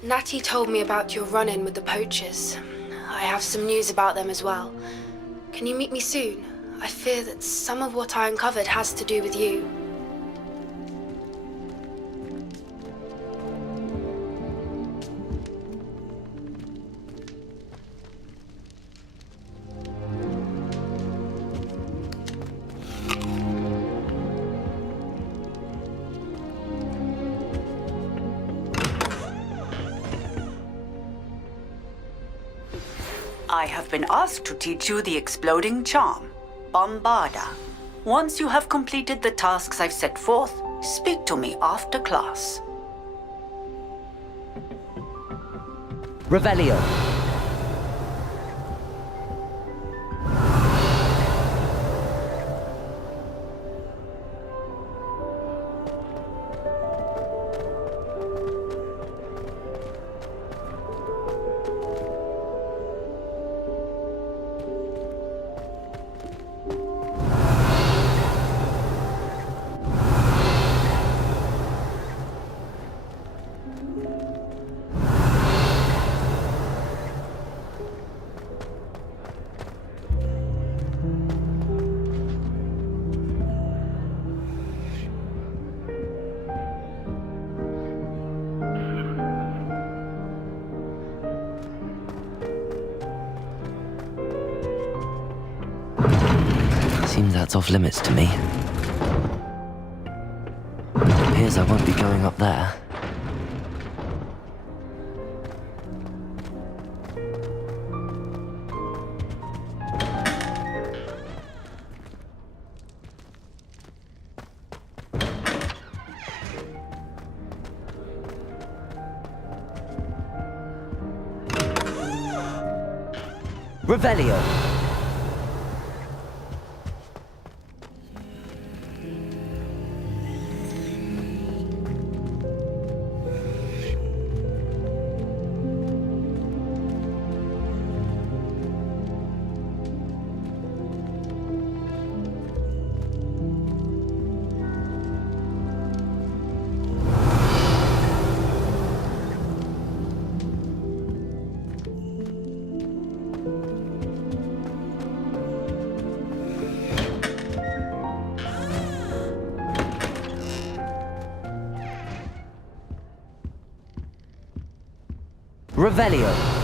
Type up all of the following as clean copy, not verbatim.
Natty told me about your run-in with the poachers. I have some news about them as well. Can you meet me soon? I fear that some of what I uncovered has to do with you. I have been asked to teach you the exploding charm, Bombarda. Once you have completed the tasks I've set forth, speak to me after class. Revelio. Seems that's off limits to me. Appears I won't be going up there. Revelio. Revelio.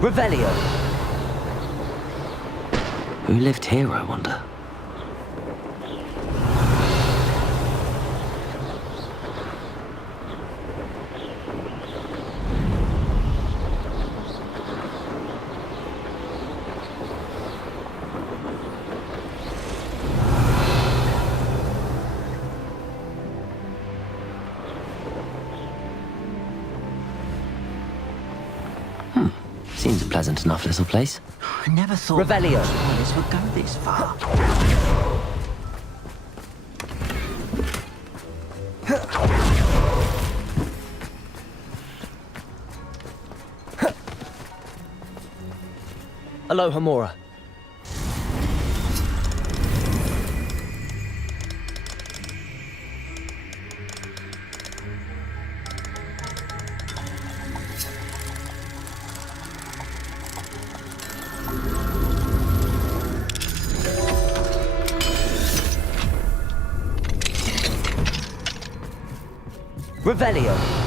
Revelio. Who lived here, I wonder? Seems a pleasant enough little place. I never thought Revelio. this would go this far. Alohomora. Revelio.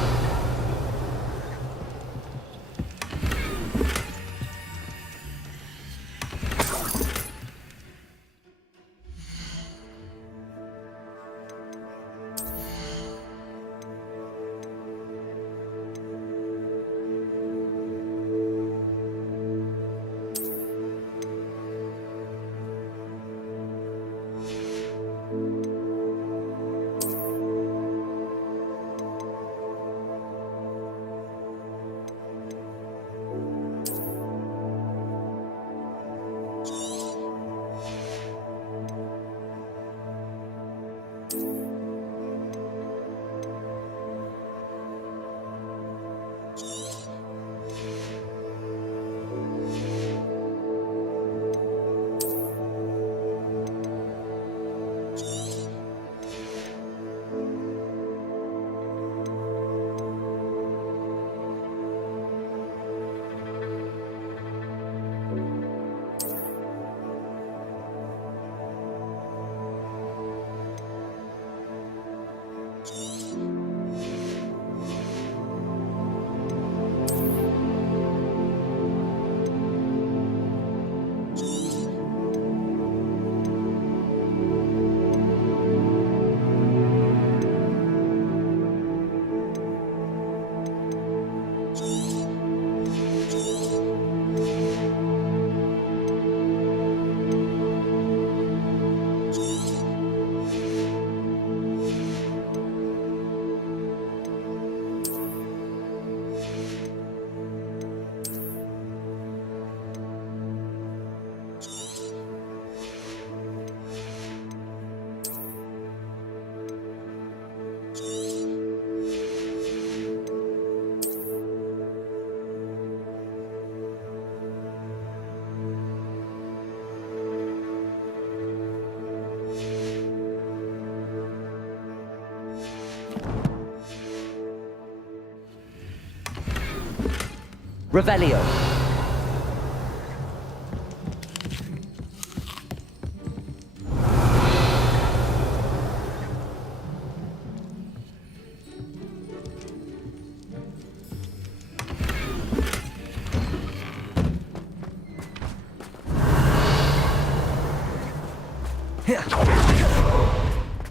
Revelio.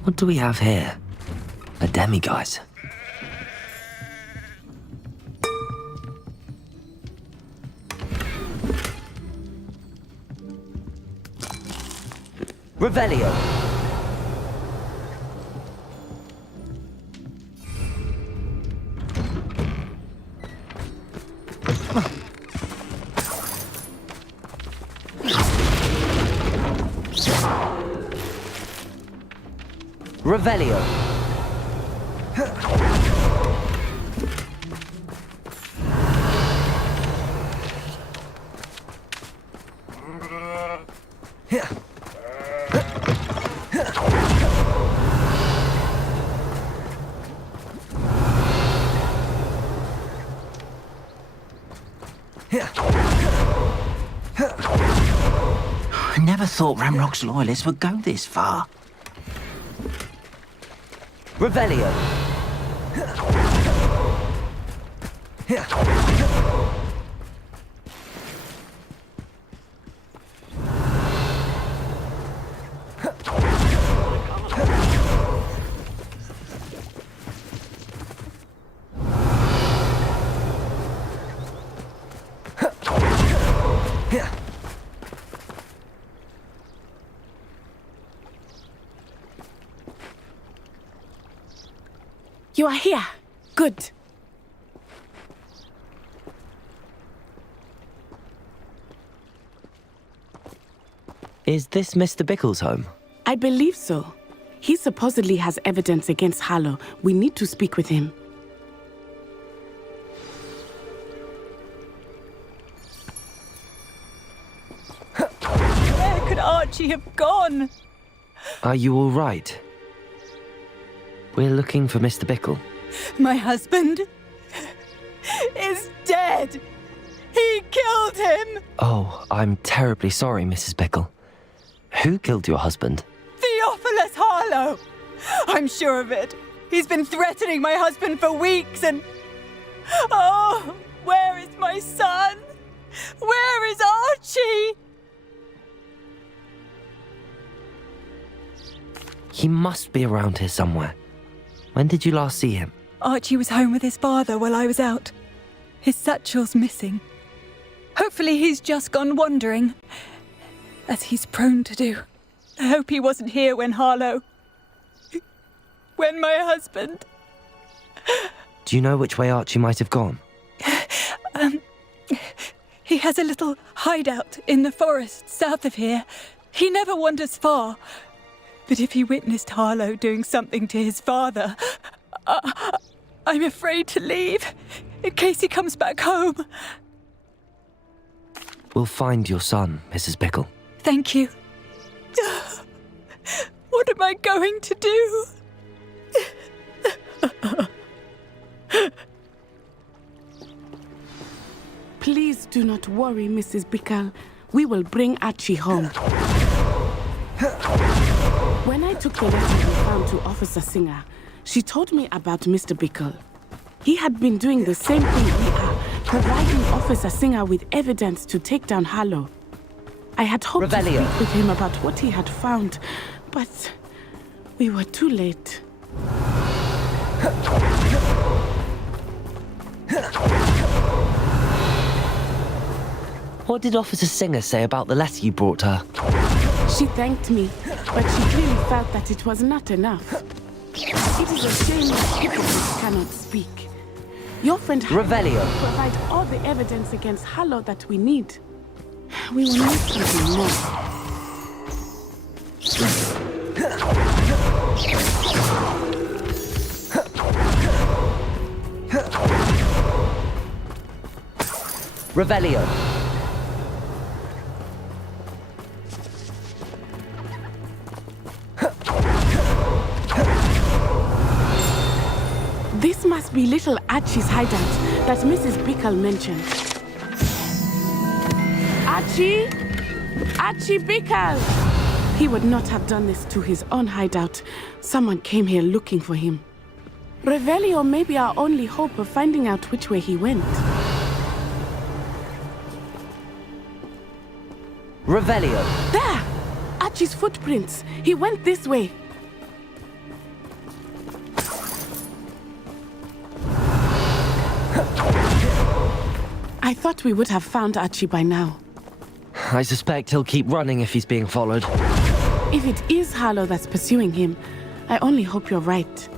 What do we have here? A demiguise. Revelio. Revelio. I never thought Ramrock's loyalists would go this far. Revelio. You are here. Good. Is this Mr. Bickle's home? I believe so. He supposedly has evidence against Harlow. We need to speak with him. Where could Archie have gone? Are you all right? We're looking for Mr. Bickle. My husband is dead. He killed him. Oh, I'm terribly sorry, Mrs. Bickle. Who killed your husband? Theophilus Harlow. I'm sure of it. He's been threatening my husband for weeks and... Oh, where is my son? Where is Archie? He must be around here somewhere. When did you last see him? Archie was home with his father while I was out. His satchel's missing. Hopefully he's just gone wandering, as he's prone to do. I hope he wasn't here when my husband... Do you know which way Archie might have gone? He has a little hideout in the forest south of here. He never wanders far. But if he witnessed Harlow doing something to his father, I'm afraid to leave, in case he comes back home. We'll find your son, Mrs. Bickle. Thank you. What am I going to do? Please do not worry, Mrs. Bickle. We will bring Archie home. When I took the letter we found to Officer Singer, she told me about Mr. Bickle. He had been doing the same thing we are, providing Officer Singer with evidence to take down Harlow. I had hoped to speak with him about what he had found, but we were too late. What did Officer Singer say about the letter you brought her? She thanked me, but she clearly felt that it was not enough. It is a shame that hypocrites cannot speak. Your friend Revelio. will provide all the evidence against Harlow that we need. We will need something more. Revelio. This must be little Archie's hideout that Mrs. Bickle mentioned. Archie? Archie Bickle! He would not have done this to his own hideout. Someone came here looking for him. Revelio may be our only hope of finding out which way he went. Revelio. There! Archie's footprints. He went this way. I thought we would have found Archie by now. I suspect he'll keep running if he's being followed. If it is Harlow that's pursuing him, I only hope you're right.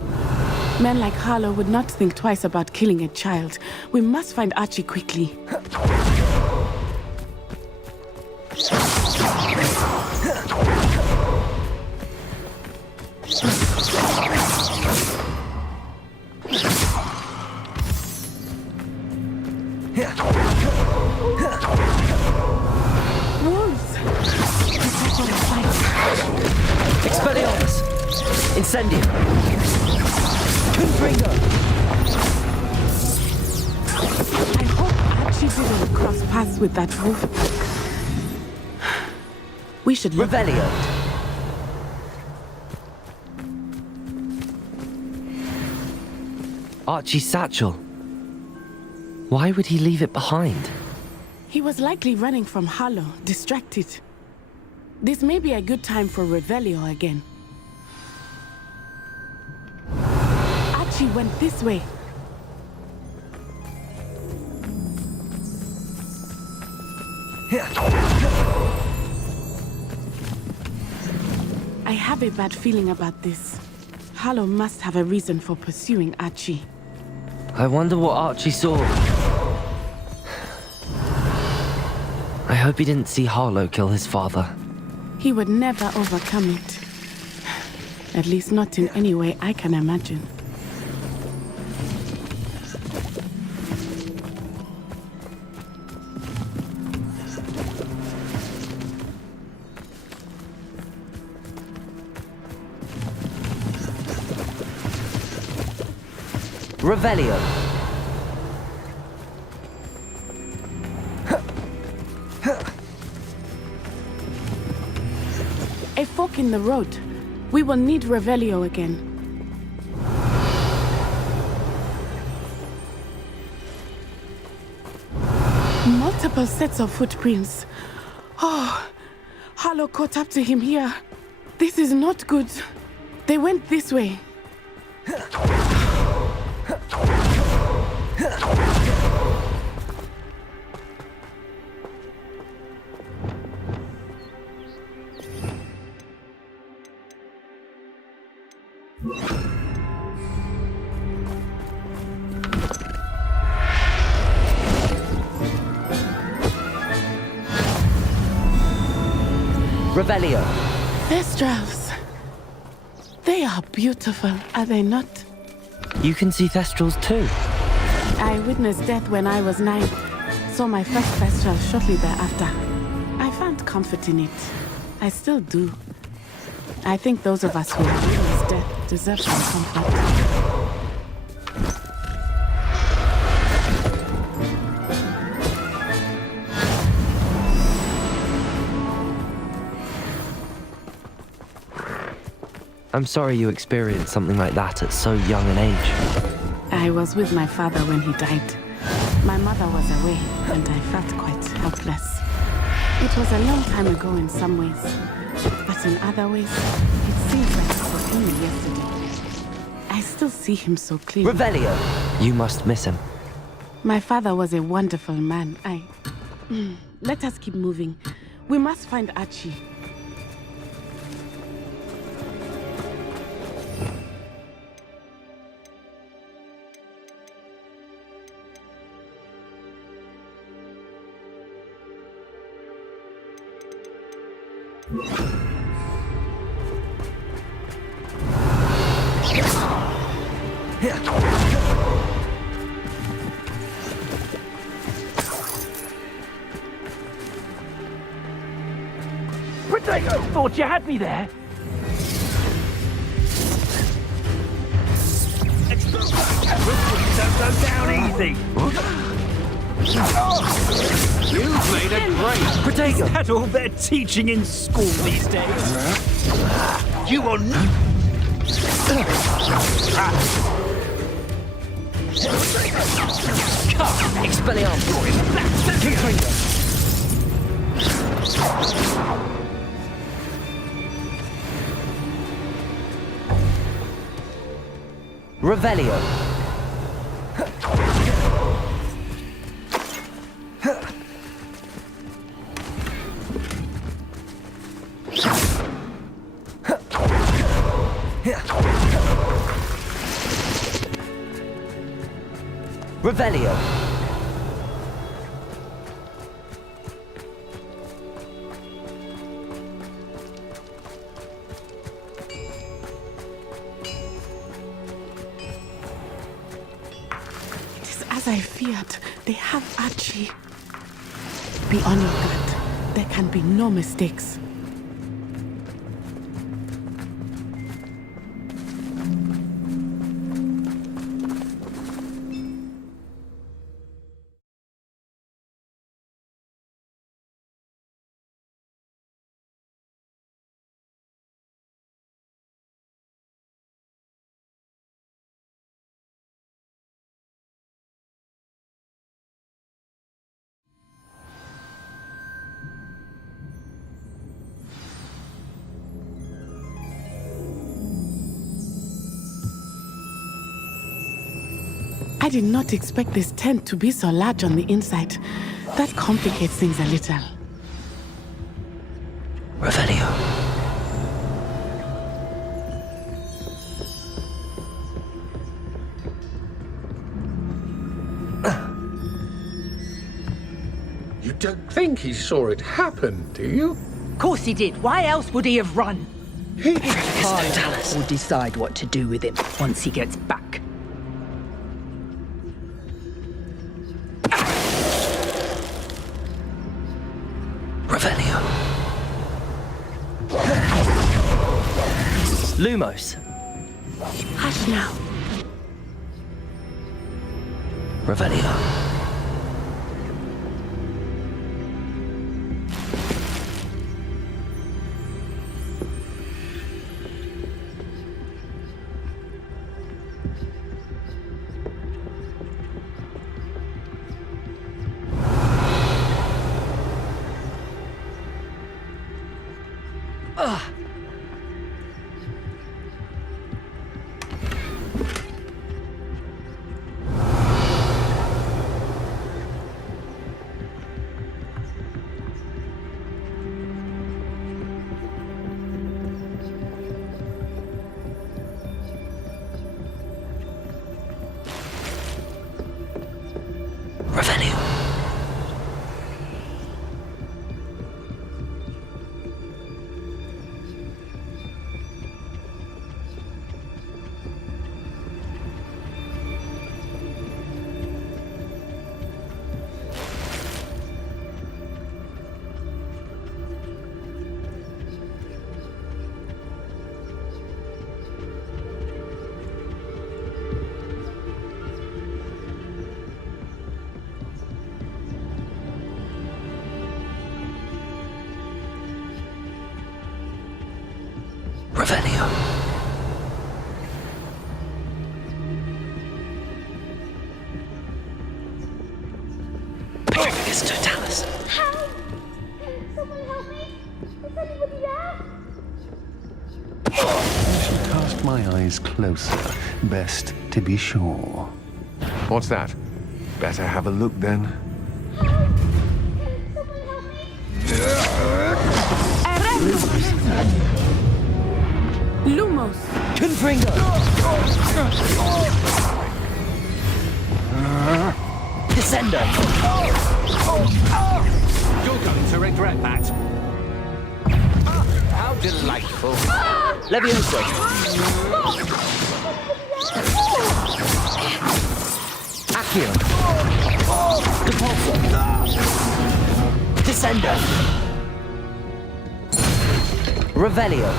Men like Harlow would not think twice about killing a child. We must find Archie quickly. Wolves! Expelliarmus. Incendium. Confringo. I hope Archie didn't cross paths with that wolf pack. We should look. Revelio. Archie's satchel. Why would he leave it behind? He was likely running from Harlow, distracted. This may be a good time for Revelio again. Archie went this way. I have a bad feeling about this. Harlow must have a reason for pursuing Archie. I wonder what Archie saw. I hope he didn't see Harlow kill his father. He would never overcome it. At least not in any way I can imagine. Revelio. A fork in the road. We will need Revelio again. Multiple sets of footprints. Oh, Harlow caught up to him here. This is not good. They went this way. Revelio. Thestrals. They are beautiful, are they not? You can see Thestrals too. I witnessed death when I was 9. Saw my first Thestral shortly thereafter. I found comfort in it. I still do. I think those of us who have witnessed death deserve some comfort. I'm sorry you experienced something like that at so young an age. I was with my father when he died. My mother was away, and I felt quite helpless. It was a long time ago in some ways, but in other ways, it seems like it was only yesterday. I still see him so clearly. Revelio. You must miss him. My father was a wonderful man. Let us keep moving. We must find Archie. Potato! Thought you had me there. Don't go down easy. You've made a great Protego. Is that all they're teaching in school these days? You will not. Expelliarmus. Revelio. Revelio. It is as I feared. They have Archie. Be on your guard. There can be no mistakes. I did not expect this tent to be so large on the inside. That complicates things a little. Revelio. don't think he saw it happen, do you? Of course he did. Why else would he have run? He... Harlow will decide what to do with him once he gets back. Revelio. Lumos. Hush now. Revelio. Revelio. Revelio. Pictus totalis. Help! Someone help me! Is anybody there? I should cast my eyes closer. Best to be sure. What's that? Better have a look then. Lumos. Confringo. Descendo. You're going to regret that. How delightful. Levioso. Accio. Depulso. Descendo. Revelio.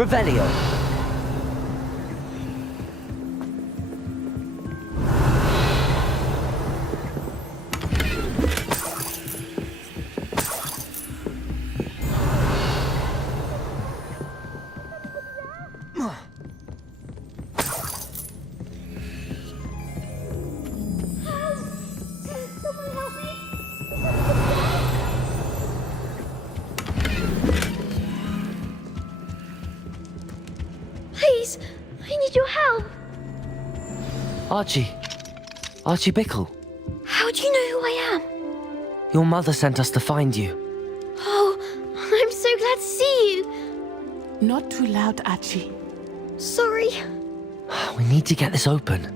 Revelio. Please, I need your help. Archie Bickle. How do you know who I am? Your mother sent us to find you. Oh, I'm so glad to see you. Not too loud, Archie. Sorry. We need to get this open.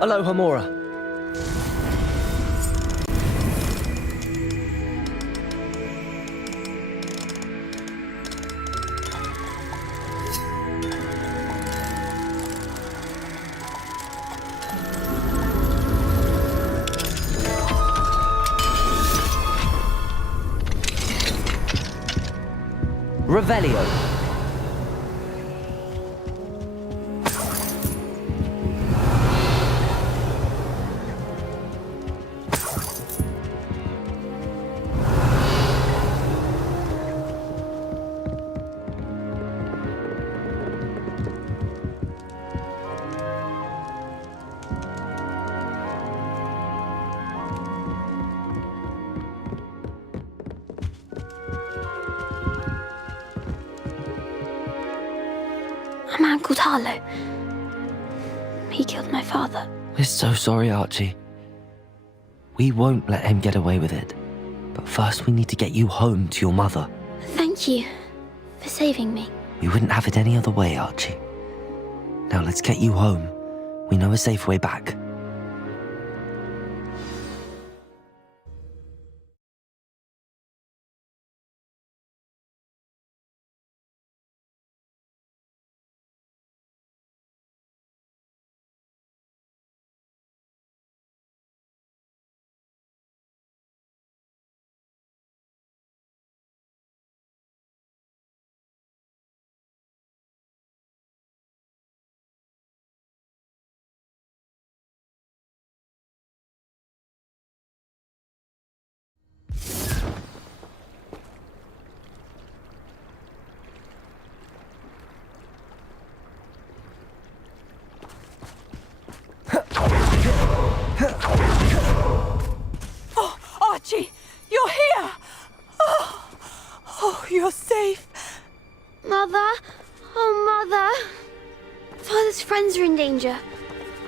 Aloha Mora. Revelio. A man called Harlow. He killed my father. We're so sorry, Archie. We won't let him get away with it. But first we need to get you home to your mother. Thank you for saving me. We wouldn't have it any other way, Archie. Now let's get you home. We know a safe way back. Oh, Archie, you're here! Oh, you're safe. Mother? Oh, Mother. Father's friends are in danger.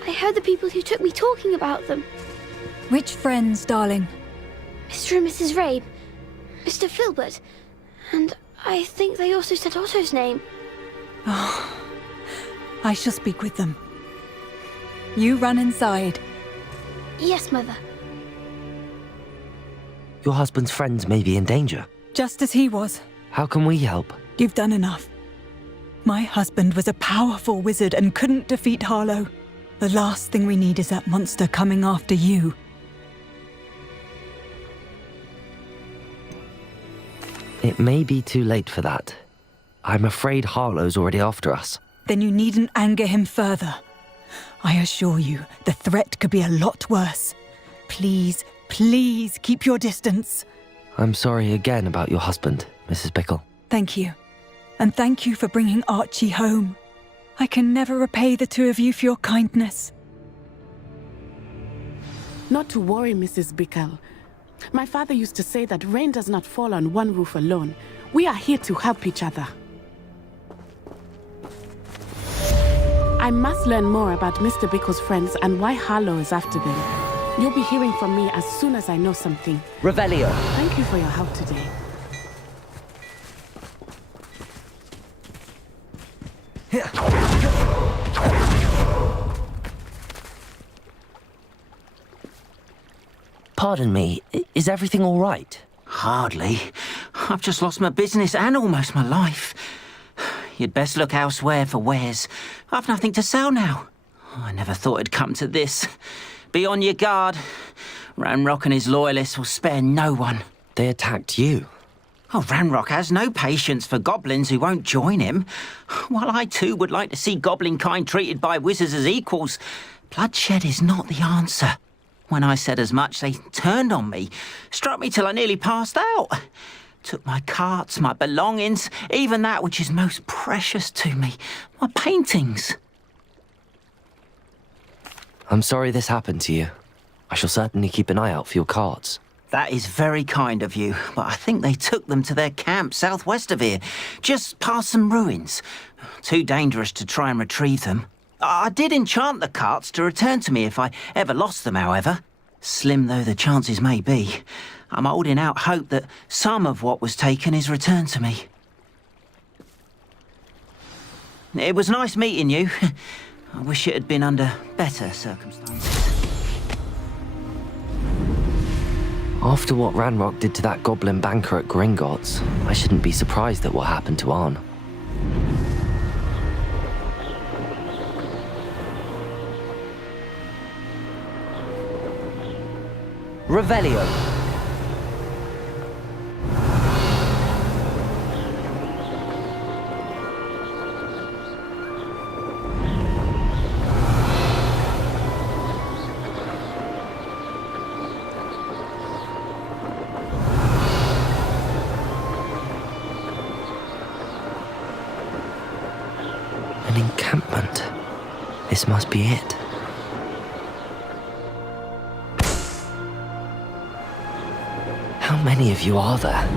I heard the people who took me talking about them. Which friends, darling? Mr. and Mrs. Rabe, Mr. Filbert, and I think they also said Otto's name. Oh, I shall speak with them. You run inside. Yes, Mother. Your husband's friends may be in danger. Just as he was. How can we help? You've done enough. My husband was a powerful wizard and couldn't defeat Harlow. The last thing we need is that monster coming after you. It may be too late for that. I'm afraid Harlow's already after us. Then you needn't anger him further. I assure you, the threat could be a lot worse. Please, please keep your distance. I'm sorry again about your husband, Mrs. Bickle. Thank you. And thank you for bringing Archie home. I can never repay the two of you for your kindness. Not to worry, Mrs. Bickle. My father used to say that rain does not fall on one roof alone. We are here to help each other. I must learn more about Mr. Bickle's friends and why Harlow is after them. You'll be hearing from me as soon as I know something. Revelio. Thank you for your help today. Pardon me, is everything all right? Hardly. I've just lost my business and almost my life. You'd best look elsewhere for wares. I've nothing to sell now. I never thought it'd come to this. Be on your guard. Ranrock and his loyalists will spare no one. They attacked you. Oh, Ranrock has no patience for goblins who won't join him. While I too would like to see goblin kind treated by wizards as equals, bloodshed is not the answer. When I said as much, they turned on me, struck me till I nearly passed out. Took my carts, my belongings, even that which is most precious to me, my paintings. I'm sorry this happened to you. I shall certainly keep an eye out for your carts. That is very kind of you, but I think they took them to their camp southwest of here, just past some ruins. Too dangerous to try and retrieve them. I did enchant the carts to return to me if I ever lost them, however. Slim though the chances may be, I'm holding out hope that some of what was taken is returned to me. It was nice meeting you. I wish it had been under better circumstances. After what Ranrock did to that goblin banker at Gringotts, I shouldn't be surprised at what happened to Arn. Revelio. An encampment. This must be it. How many of you are there?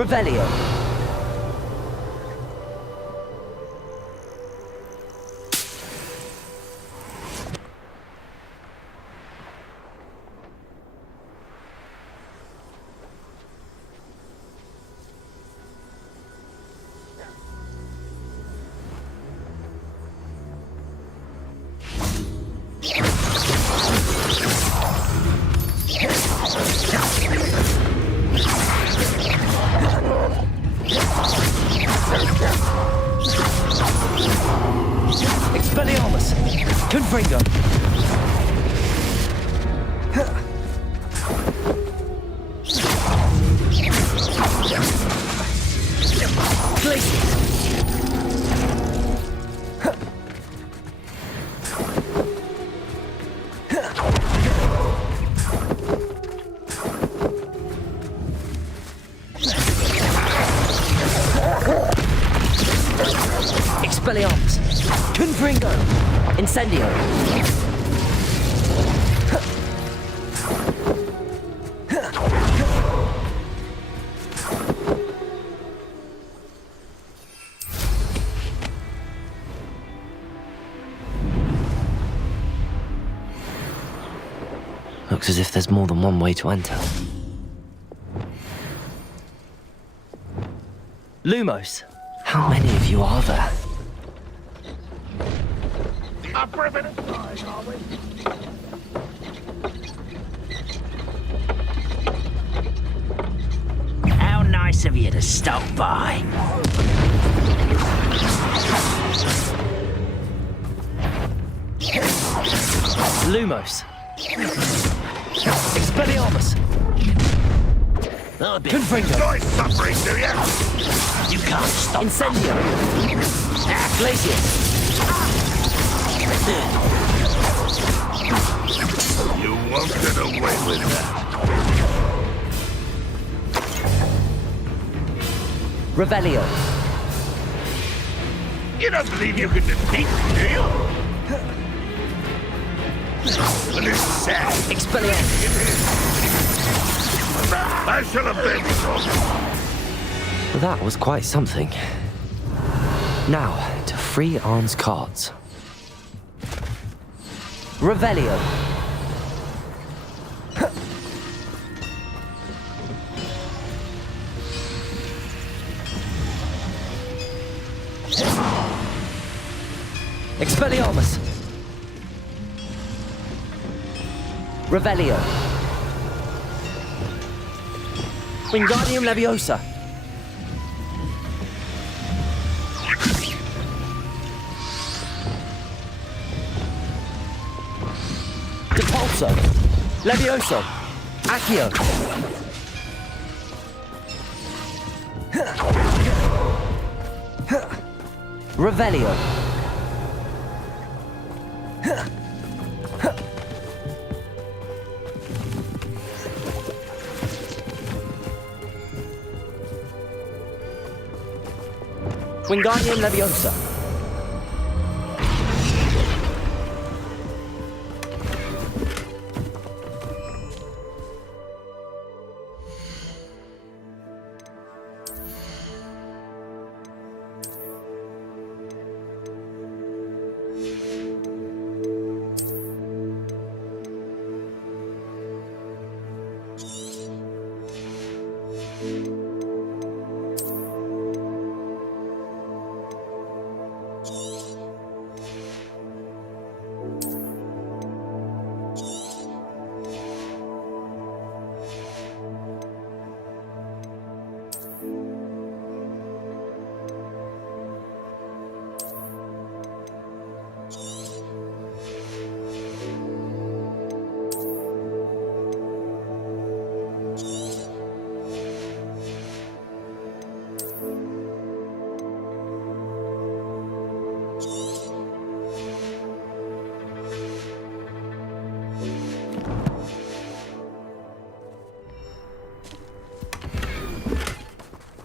Revelio. Expelliarmus! Confringo! Glacius! Expelliarmus! Confringo! Incendio! Looks as if there's more than one way to enter. Lumos, how many of you are there? Up for a bit of fun, are we? How nice of you to stop by. Lumos! Expelliarmus! Confringo! Enjoy suffering, do you? You can't stop. Incendio! Glacius! You won't get away with that. Revelio! You don't believe you can defeat me, do you? Well, it's sad. Expelliarmus! I shall avenge you. That was quite something. Now, to free Arn's cards. Revelio! Expelliarmus! Revelio! Wingardium Leviosa! Depulso! Levioso! Accio! Revelio! Wingardium Leviosa!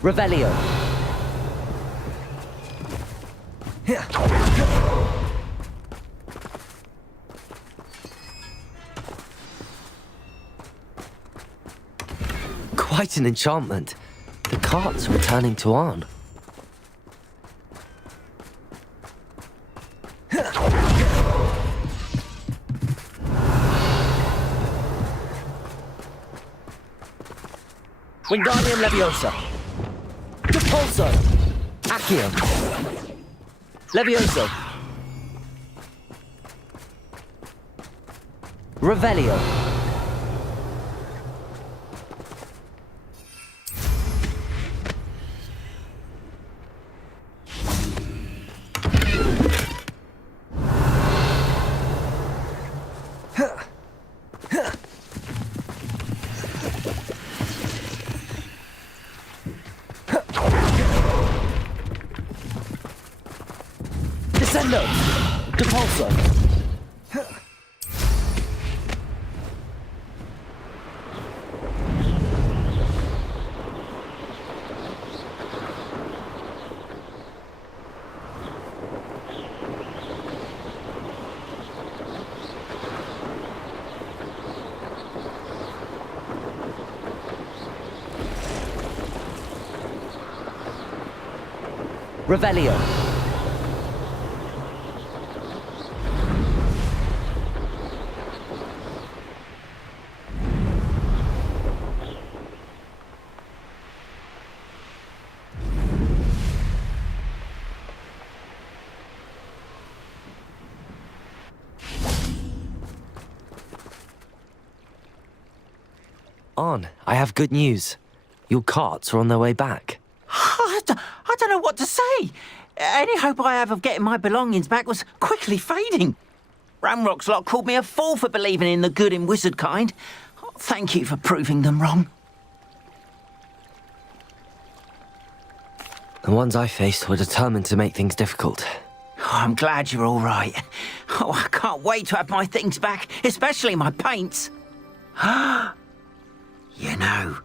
Revelio! Quite an enchantment. The cart's returning to Arn. Wingardium Leviosa. Depulso. Accio. Levioso. Revelio. Descendo. Depulso. Revelio. Arn, I have good news. Your carts are on their way back. I don't know what to say. Any hope I have of getting my belongings back was quickly fading. Ramrock's lot called me a fool for believing in the good in wizard kind. Thank you for proving them wrong. The ones I faced were determined to make things difficult. Oh, I'm glad you're all right. Oh, I can't wait to have my things back, especially my paints. You know,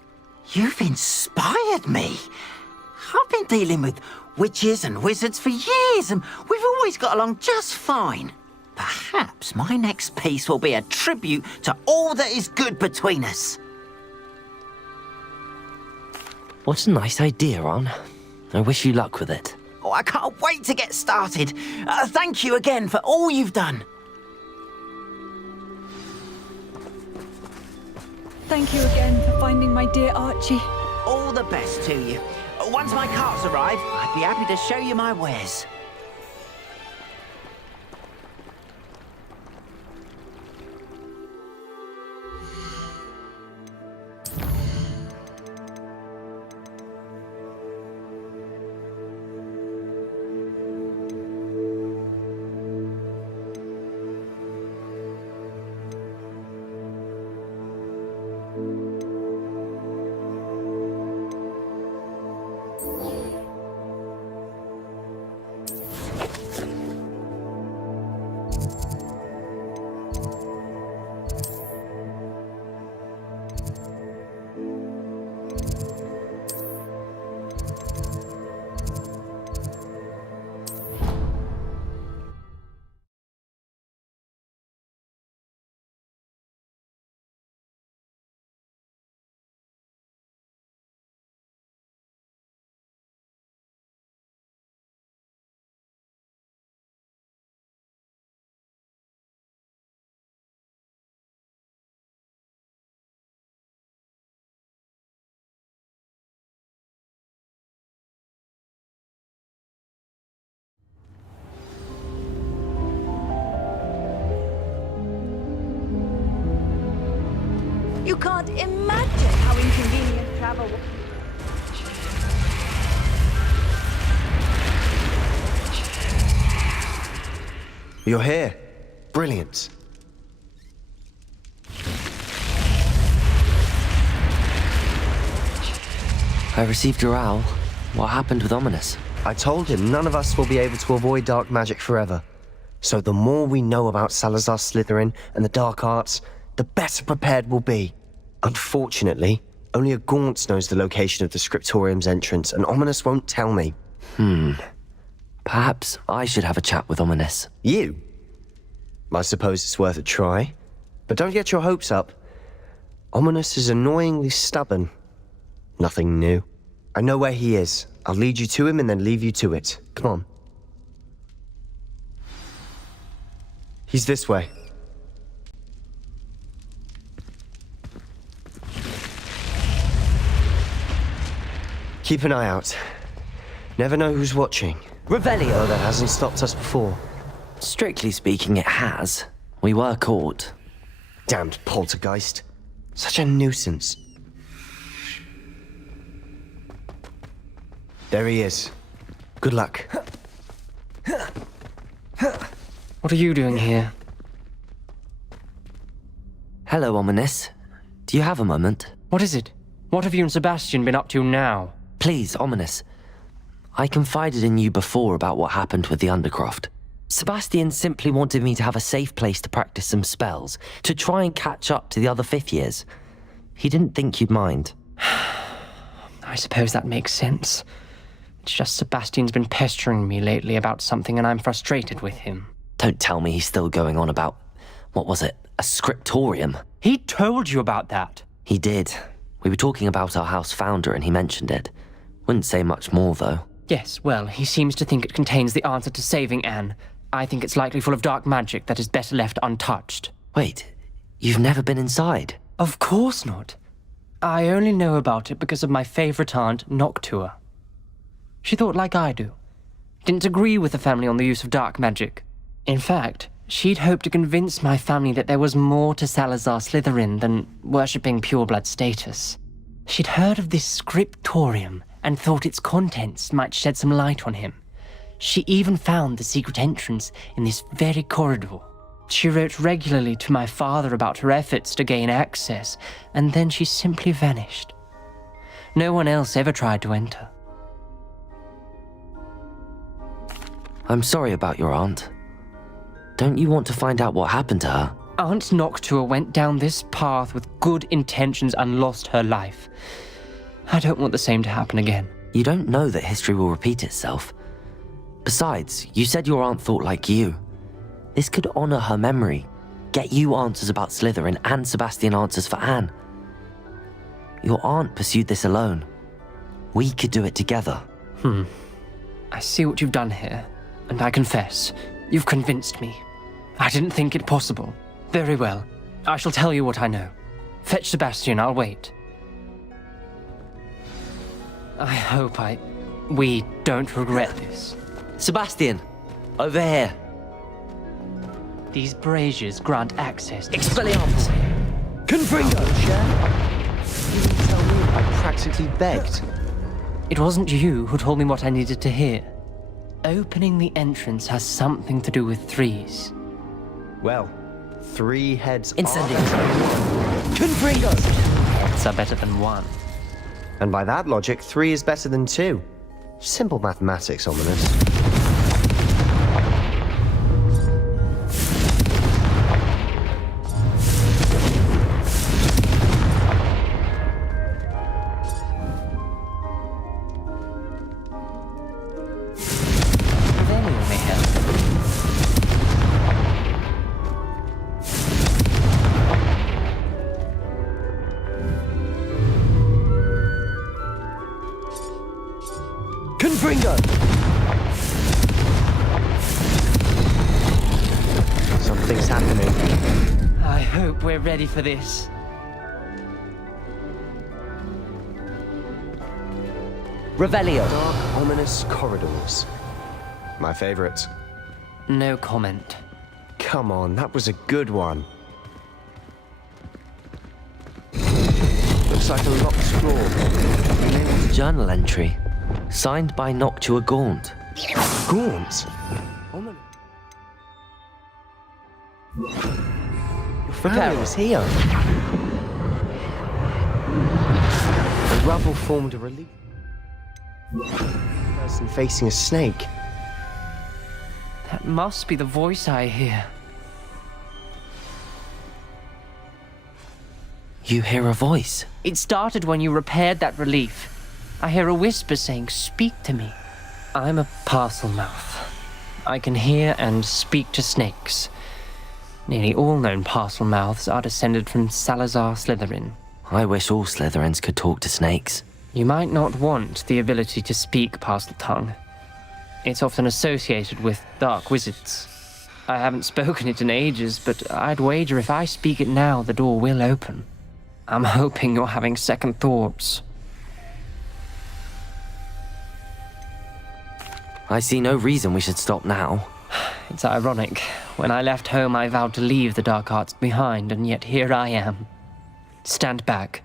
you've inspired me. I've been dealing with witches and wizards for years, and we've always got along just fine. Perhaps my next piece will be a tribute to all that is good between us. What a nice idea, Arn. I wish you luck with it. Oh, I can't wait to get started. Thank you again for all you've done. Thank you again for finding my dear Archie. All the best to you. Once my carts arrive, I'd be happy to show you my wares. You can't imagine how inconvenient travel was. You're here. Brilliant. I received your owl. What happened with Ominous? I told him none of us will be able to avoid dark magic forever. So the more we know about Salazar Slytherin and the dark arts, the better prepared we'll be. Unfortunately, only a Gaunt knows the location of the Scriptorium's entrance, and Ominous won't tell me. Perhaps I should have a chat with Ominous. You? I suppose it's worth a try. But don't get your hopes up. Ominous is annoyingly stubborn. Nothing new. I know where he is. I'll lead you to him and then leave you to it. Come on. He's this way. Keep an eye out. Never know who's watching. Revelio. Oh, that hasn't stopped us before. Strictly speaking, it has. We were caught. Damned poltergeist. Such a nuisance. There he is. Good luck. What are you doing here? Hello, Ominous. Do you have a moment? What is it? What have you and Sebastian been up to now? Please, Ominous. I confided in you before about what happened with the Undercroft. Sebastian simply wanted me to have a safe place to practice some spells, to try and catch up to the other fifth years. He didn't think you'd mind. I suppose that makes sense. It's just Sebastian's been pestering me lately about something and I'm frustrated with him. Don't tell me he's still going on about, what was it, a scriptorium? He told you about that. He did. We were talking about our house founder and he mentioned it. Wouldn't say much more, though. Yes, well, he seems to think it contains the answer to saving Anne. I think it's likely full of dark magic that is better left untouched. Wait, you've never been inside? Of course not. I only know about it because of my favorite aunt, Noctua. She thought like I do. Didn't agree with the family on the use of dark magic. In fact, she'd hoped to convince my family that there was more to Salazar Slytherin than worshipping pureblood status. She'd heard of this scriptorium and thought its contents might shed some light on him. She even found the secret entrance in this very corridor. She wrote regularly to my father about her efforts to gain access, and then she simply vanished. No one else ever tried to enter. I'm sorry about your aunt. Don't you want to find out what happened to her? Aunt Noctua went down this path with good intentions and lost her life. I don't want the same to happen again. You don't know that history will repeat itself. Besides, you said your aunt thought like you. This could honor her memory, get you answers about Slytherin and Sebastian answers for Anne. Your aunt pursued this alone. We could do it together. I see what you've done here, and I confess, you've convinced me. I didn't think it possible. Very well. I shall tell you what I know. Fetch Sebastian, I'll wait. I hope we don't regret this. Sebastian, over here. These braziers grant access to... Expelliarmus! Confringo! You didn't tell me. I practically begged. It wasn't you who told me what I needed to hear. Opening the entrance has something to do with threes. Well, 3 heads Incendiary. Confringo! Heads are better than one. And by that logic, 3 is better than 2. Simple mathematics, Ominous. Confringo! Something's happening. I hope we're ready for this. Revelio. Dark, ominous corridors. My favorite. No comment. Come on, that was a good one. Looks like a locked drawer. Journal entry. Signed by Noctua Gaunt. Gaunt? Your family was here. The rubble formed a relief. Person facing a snake. That must be the voice I hear. You hear a voice? It started when you repaired that relief. I hear a whisper saying, "Speak to me." I'm a parcel mouth. I can hear and speak to snakes. Nearly all known parcel mouths are descended from Salazar Slytherin. I wish all Slytherins could talk to snakes. You might not want the ability to speak Parcel Tongue. It's often associated with dark wizards. I haven't spoken it in ages, but I'd wager if I speak it now, the door will open. I'm hoping you're having second thoughts. I see no reason we should stop now. It's ironic. When I left home, I vowed to leave the dark arts behind, and yet here I am. Stand back.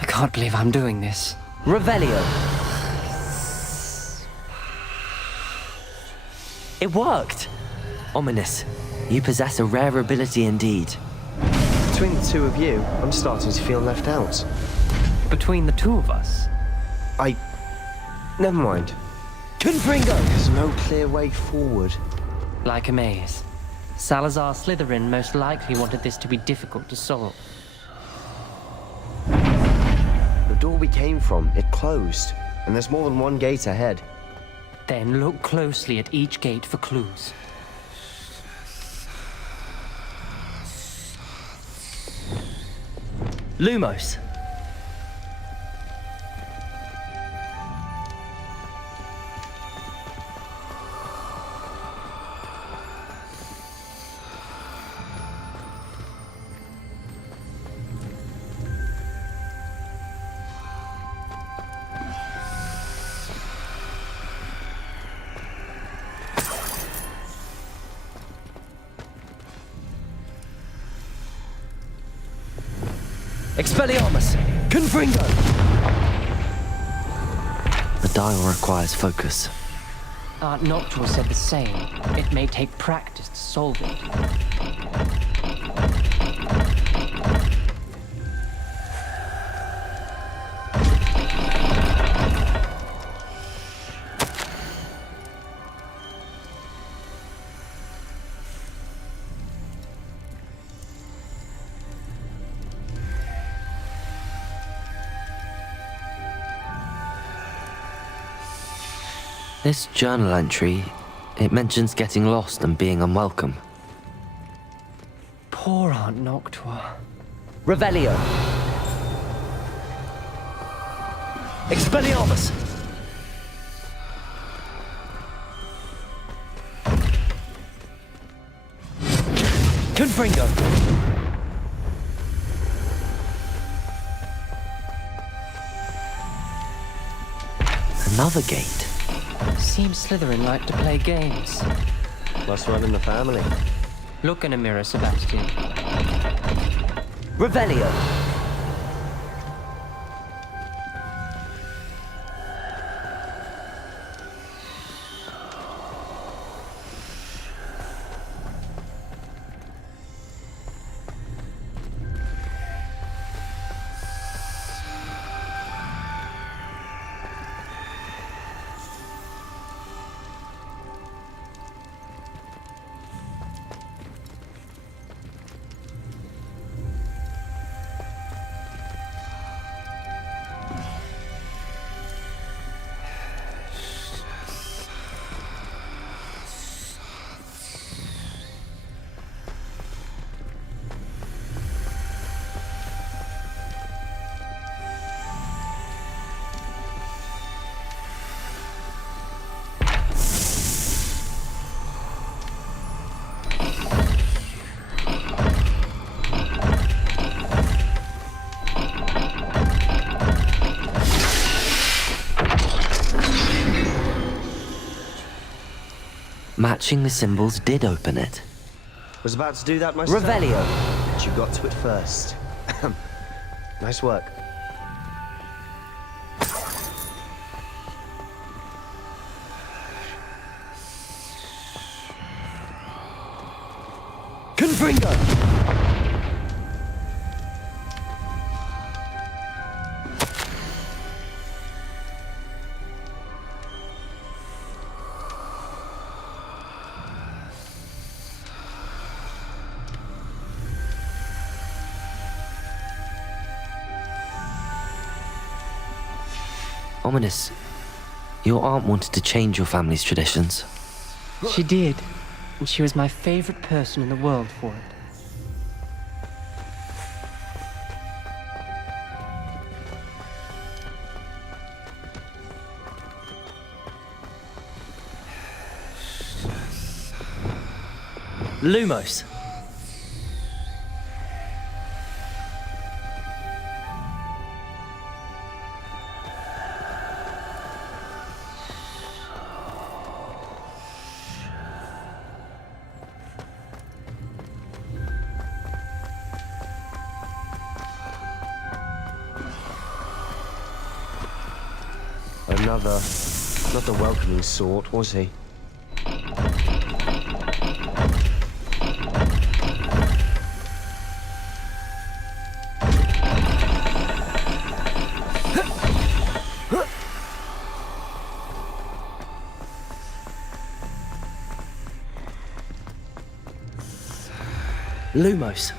I can't believe I'm doing this. Revelio. It worked! Ominous. You possess a rare ability indeed. Between the two of you, I'm starting to feel left out. Between the two of us? Never mind. Confringo! There's no clear way forward. Like a maze. Salazar Slytherin most likely wanted this to be difficult to solve. The door we came from, it closed. And there's more than one gate ahead. Then look closely at each gate for clues. Lumos. Expelliarmus! Confringo! The dial requires focus. Aunt Noctua said the same. It may take practice to solve it. This journal entry, it mentions getting lost and being unwelcome. Poor Aunt Noctua. Revelio. Expelliarmus! Confringo! Another gate. Seems Slytherin like to play games. Must run in the family. Look in a mirror, Sebastian. Revelio. Matching the symbols did open it. Was about to do that myself. Revelio. But you got to it first. Nice work. Confringo! Ominous. Your aunt wanted to change your family's traditions. She did, and she was my favorite person in the world for it. Lumos. Not the welcoming sort, was he? Lumos.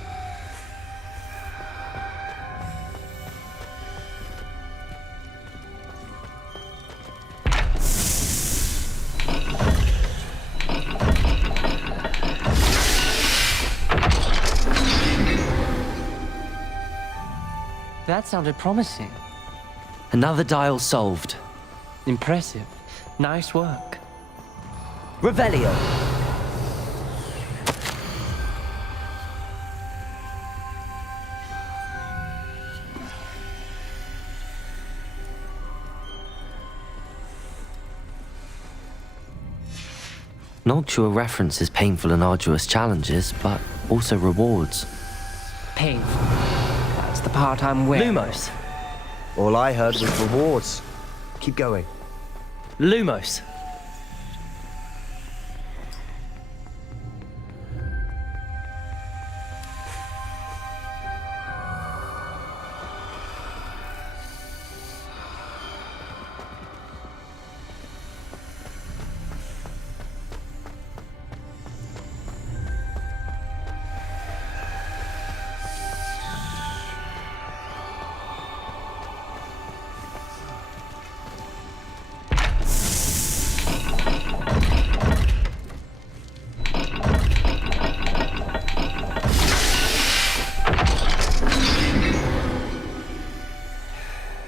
That sounded promising. Another dial solved. Impressive. Nice work. Revelio. Noctua references painful and arduous challenges, but also rewards. Painful. That's the part I'm wearing. Lumos. All I heard was rewards. Keep going. Lumos.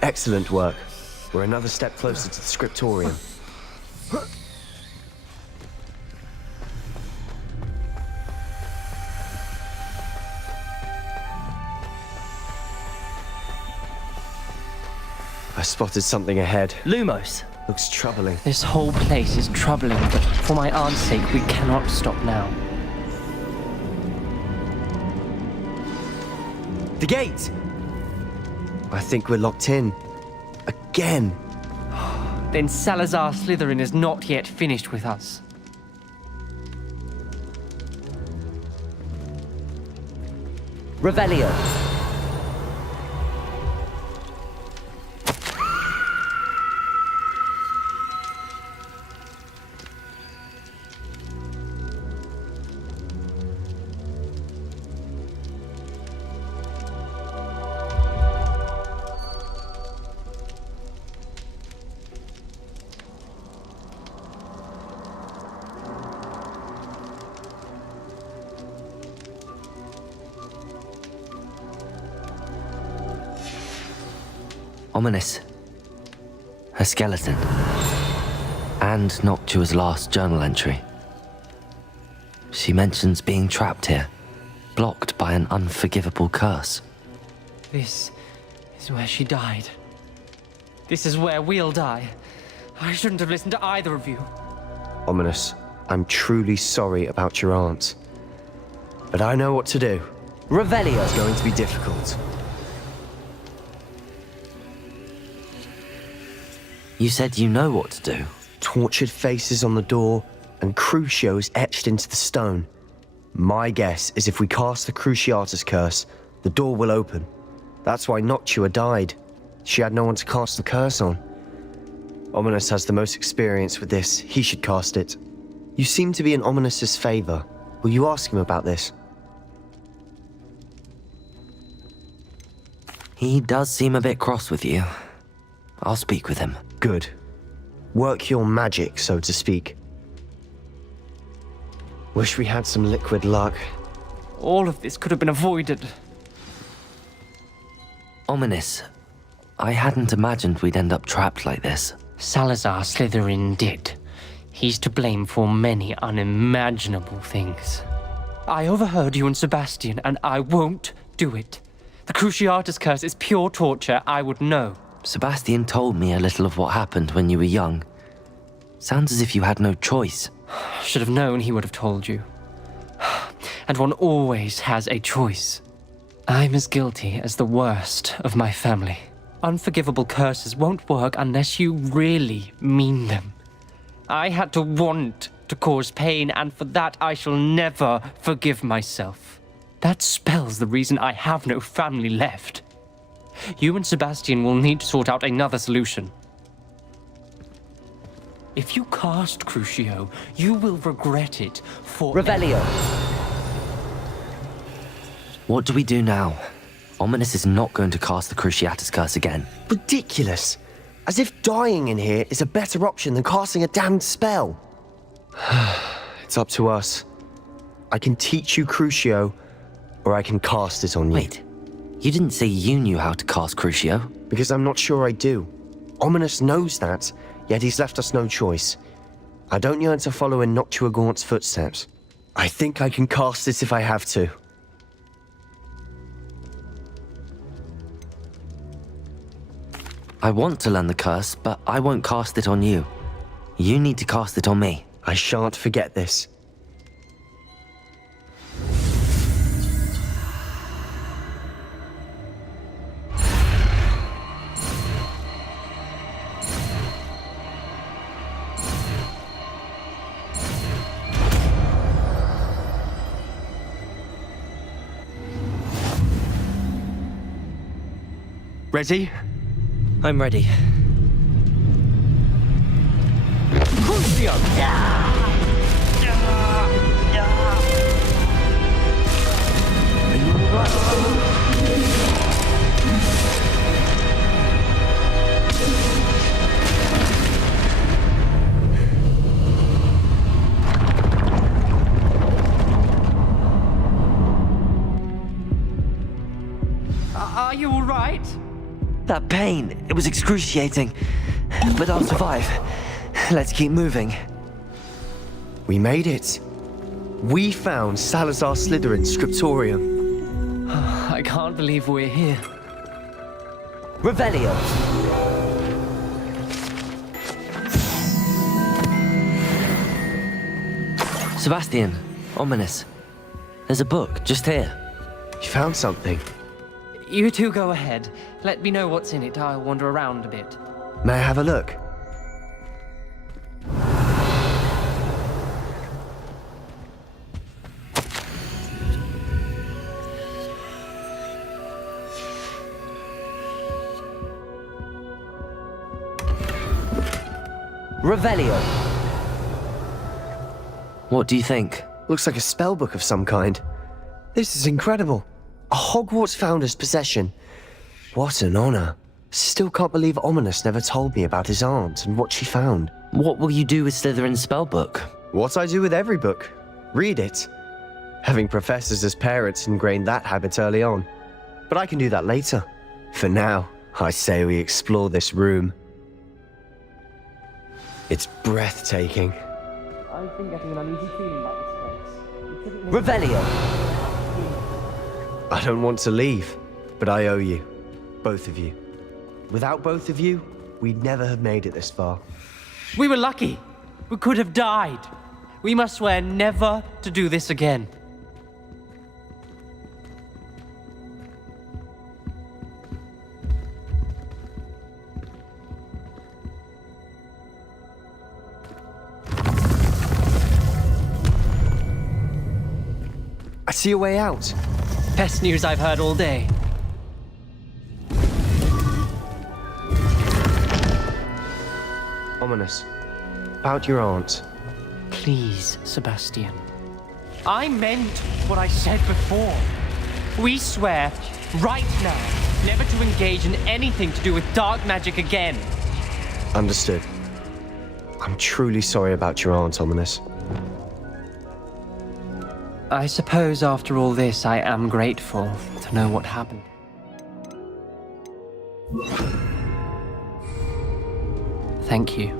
Excellent work. We're another step closer to the scriptorium. I spotted something ahead. Lumos. Looks troubling. This whole place is troubling, but for my aunt's sake, we cannot stop now. The gate! I think we're locked in. Again. Then Salazar Slytherin is not yet finished with us. Revelio. Ominous. Her skeleton. And Noctua's last journal entry. She mentions being trapped here, blocked by an unforgivable curse. This is where she died. This is where we'll die. I shouldn't have listened to either of you. Ominous, I'm truly sorry about your aunt. But I know what to do. Revelio. It's going to be difficult. You said you know what to do. Tortured faces on the door and Crucios etched into the stone. My guess is if we cast the Cruciatus curse, the door will open. That's why Noctua died. She had no one to cast the curse on. Ominous has the most experience with this. He should cast it. You seem to be in Ominous's favor. Will you ask him about this? He does seem a bit cross with you. I'll speak with him. Good. Work your magic, so to speak. Wish we had some liquid luck. All of this could have been avoided. Ominous. I hadn't imagined we'd end up trapped like this. Salazar Slytherin did. He's to blame for many unimaginable things. I overheard you and Sebastian, and I won't do it. The Cruciatus curse is pure torture. I would know. Sebastian told me a little of what happened when you were young. Sounds as if you had no choice. Should have known he would have told you. And one always has a choice. I'm as guilty as the worst of my family. Unforgivable curses won't work unless you really mean them. I had to want to cause pain, and for that I shall never forgive myself. That spells the reason I have no family left. You and Sebastian will need to sort out another solution. If you cast Crucio, you will regret it for— Revelio. What do we do now? Ominous is not going to cast the Cruciatus curse again. Ridiculous. As if dying in here is a better option than casting a damned spell. It's up to us. I can teach you Crucio, or I can cast it on you. Wait, you didn't say you knew how to cast Crucio? Because I'm not sure I do. Ominous knows that, yet he's left us no choice. I don't yearn to follow in Noctua Gaunt's footsteps. I think I can cast it if I have to. I want to learn the curse, but I won't cast it on you. You need to cast it on me. I shan't forget this. Ready? I'm ready. Crucio! Are you all right? That pain, it was excruciating. But I'll survive. Let's keep moving. We made it. We found Salazar Slytherin's scriptorium. I can't believe we're here. Revelio. Sebastian, Ominous. There's a book just here. You found something. You two go ahead. Let me know what's in it. I'll wander around a bit. May I have a look? Revelio. What do you think? Looks like a spell book of some kind. This is incredible. A Hogwarts founder's possession. What an honor. Still can't believe Ominous never told me about his aunt and what she found. What will you do with Slytherin's spellbook? What I do with every book. Read it. Having professors as parents ingrained that habit early on. But I can do that later. For now, I say we explore this room. It's breathtaking. I've been getting an uneasy feeling about this place. Revelio. I don't want to leave, but I owe you. Both of you. Without both of you, we'd never have made it this far. We were lucky. We could have died. We must swear never to do this again. I see a way out. Best news I've heard all day. Ominous. About your aunt. Please, Sebastian. I meant what I said before. We swear, right now, never to engage in anything to do with dark magic again. Understood. I'm truly sorry about your aunt, Ominous. I suppose after all this, I am grateful to know what happened. Thank you.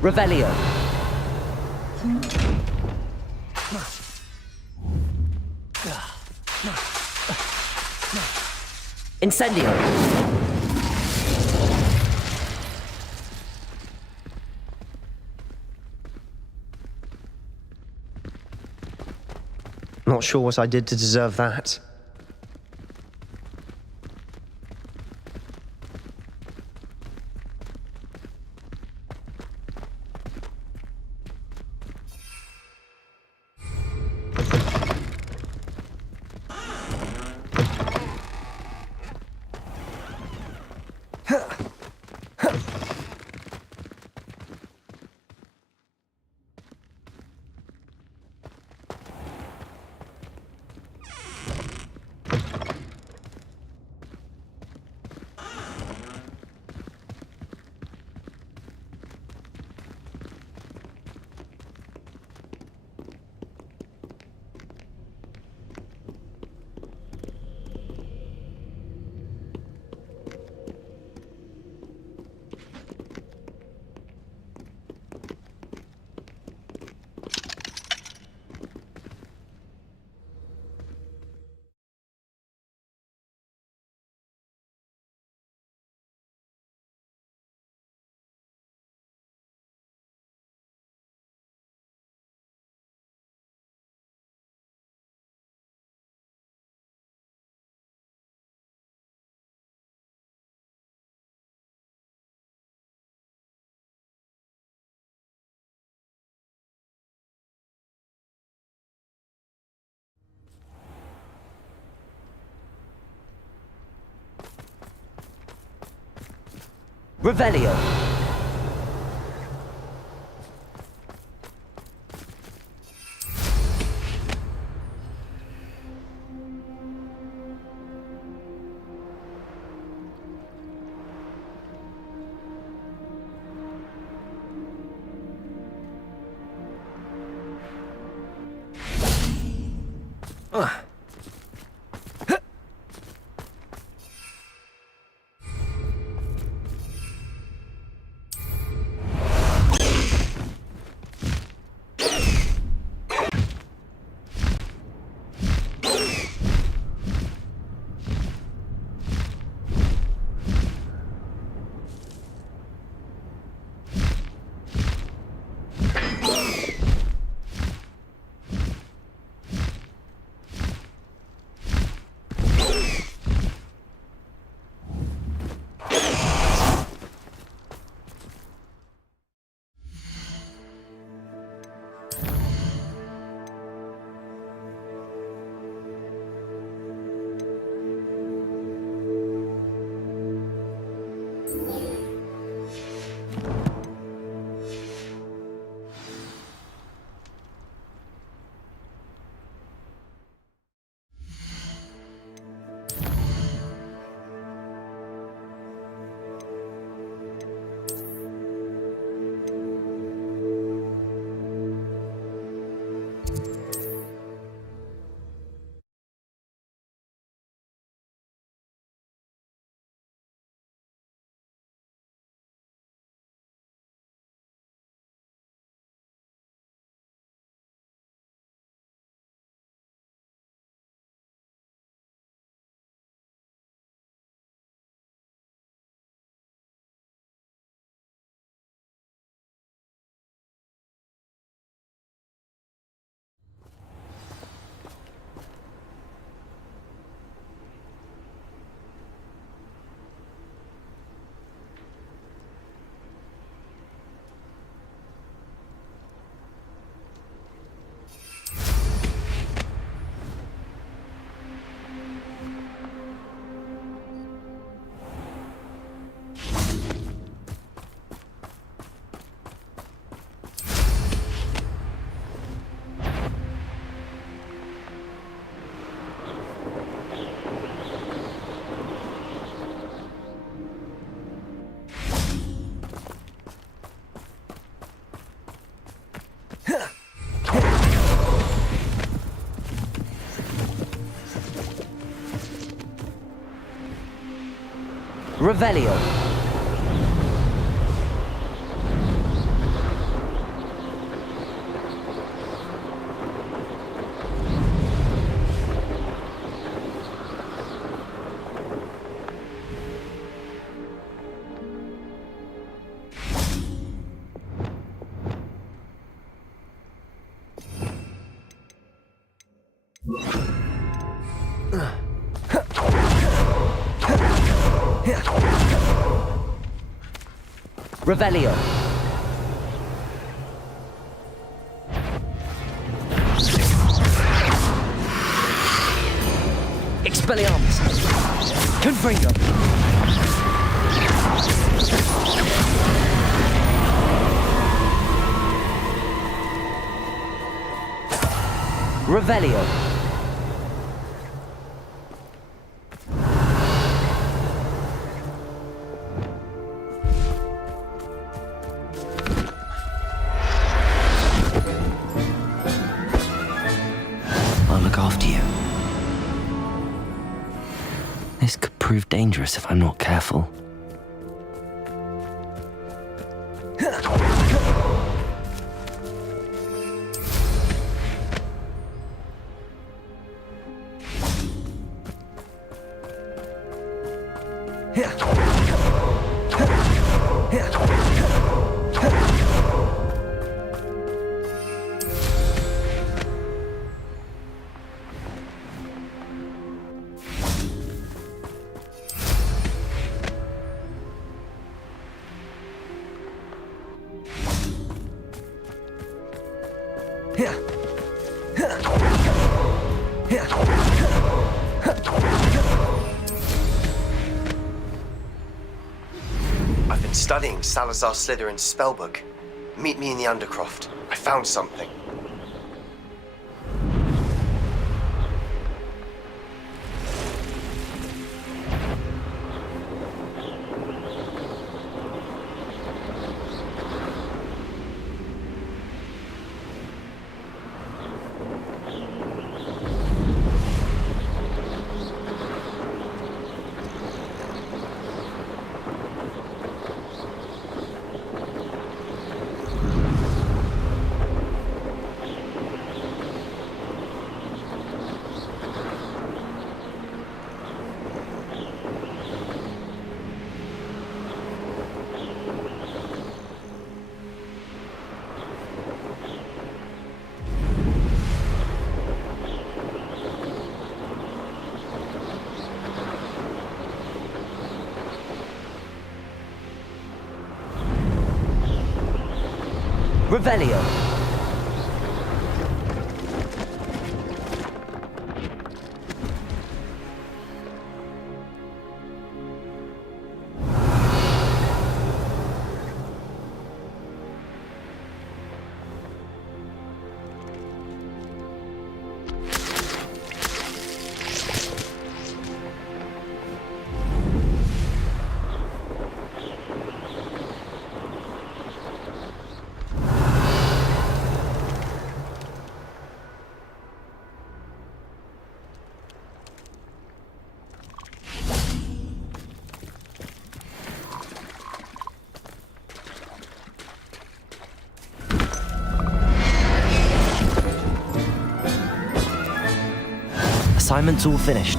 Revelio. Incendio. Not sure what I did to deserve that. Revelio. Revelio. Revelio. Expelliarmus. Confringo. Revelio. I'll look after you. This could prove dangerous if I'm not careful. I've been studying Salazar Slytherin's spellbook. Meet me in the Undercroft. I found something. Revelio. Assignment's all finished.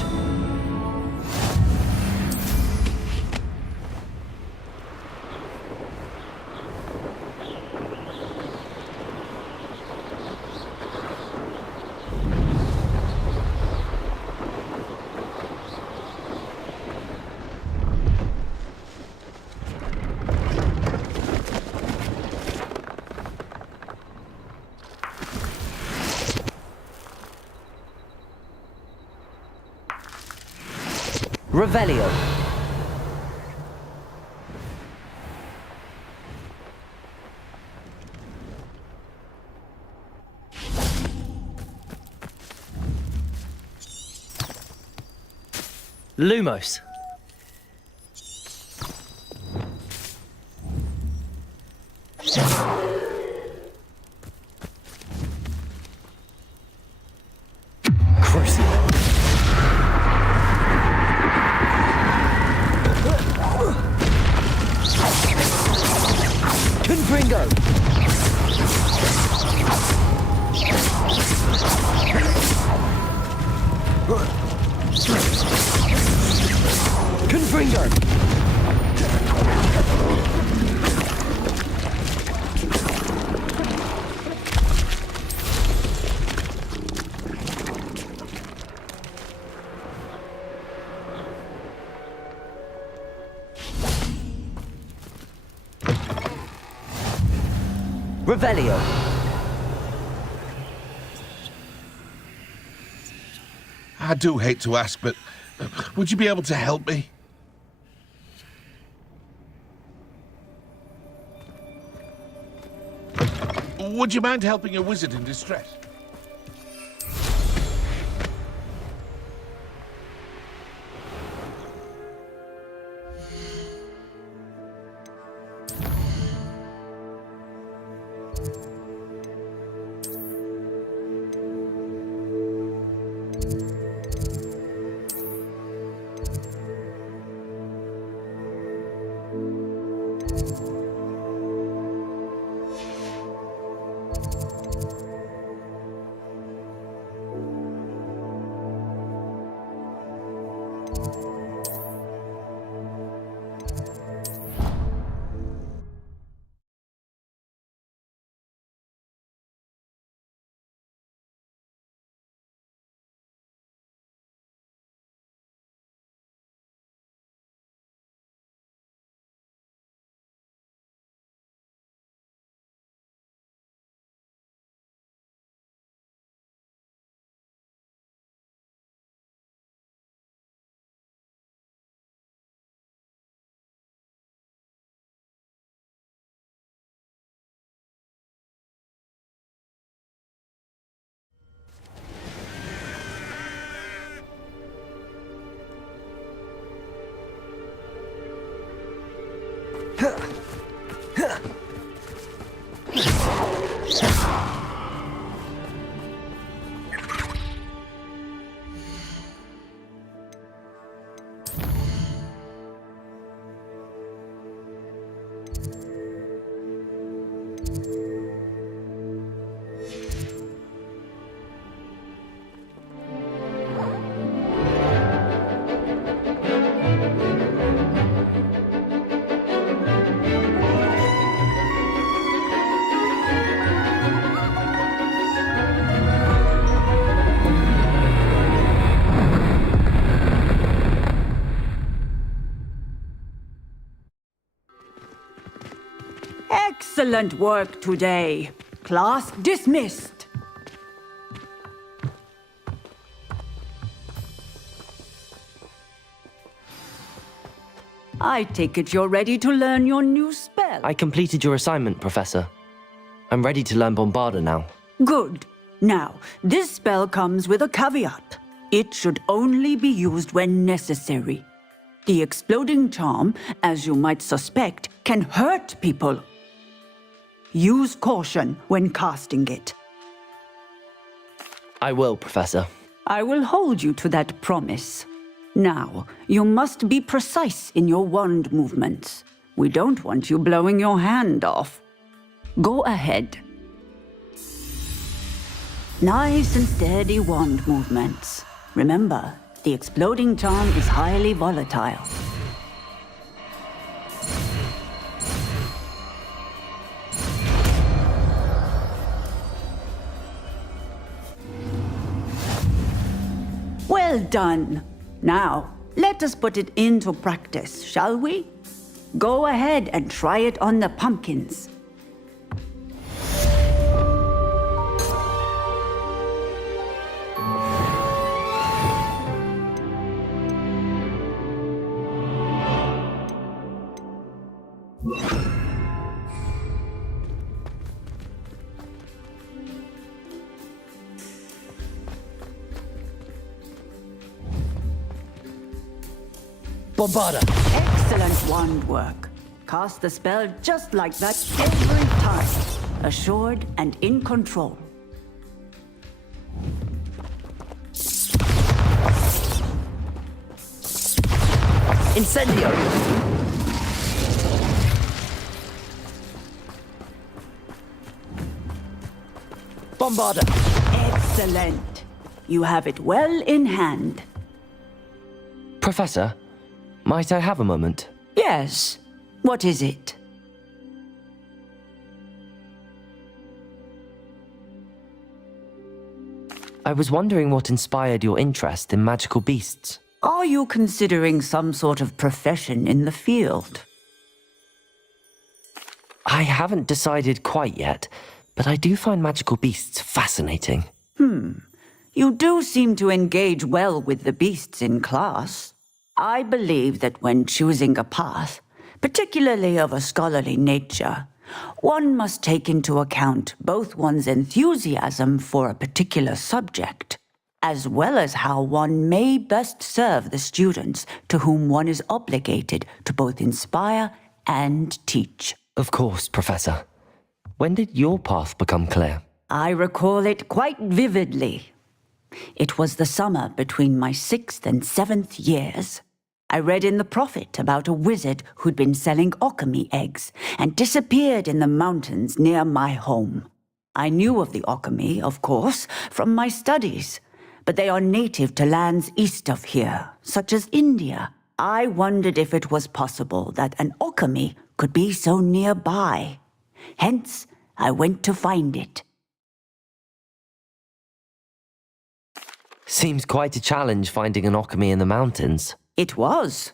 Revelio. Lumos. Confringo. Confringo. Revelio. I do hate to ask, but would you be able to help me? Would you mind helping a wizard in distress? Excellent work today. Class dismissed. I take it you're ready to learn your new spell. I completed your assignment, Professor. I'm ready to learn Bombarda now. Good. Now, this spell comes with a caveat. It should only be used when necessary. The exploding charm, as you might suspect, can hurt people. Use caution when casting it. I will, Professor. I will hold you to that promise. Now, you must be precise in your wand movements. We don't want you blowing your hand off. Go ahead. Nice and steady wand movements. Remember, the exploding charm is highly volatile. Well done. Now, let us put it into practice, shall we? Go ahead and try it on the pumpkins. Bombarda. Excellent wand work. Cast the spell just like that every time. Assured and in control. Incendio. Bombarda. Excellent. You have it well in hand. Professor, might I have a moment? Yes. What is it? I was wondering what inspired your interest in magical beasts. Are you considering some sort of profession in the field? I haven't decided quite yet, but I do find magical beasts fascinating. You do seem to engage well with the beasts in class. I believe that when choosing a path, particularly of a scholarly nature, one must take into account both one's enthusiasm for a particular subject, as well as how one may best serve the students to whom one is obligated to both inspire and teach. Of course, Professor. When did your path become clear? I recall it quite vividly. It was the summer between my 6th and 7th years. I read in the Prophet about a wizard who'd been selling alchemy eggs and disappeared in the mountains near my home. I knew of the alchemy, of course, from my studies, but they are native to lands east of here, such as India. I wondered if it was possible that an alchemy could be so nearby. Hence, I went to find it. Seems quite a challenge finding an alchemy in the mountains. It was.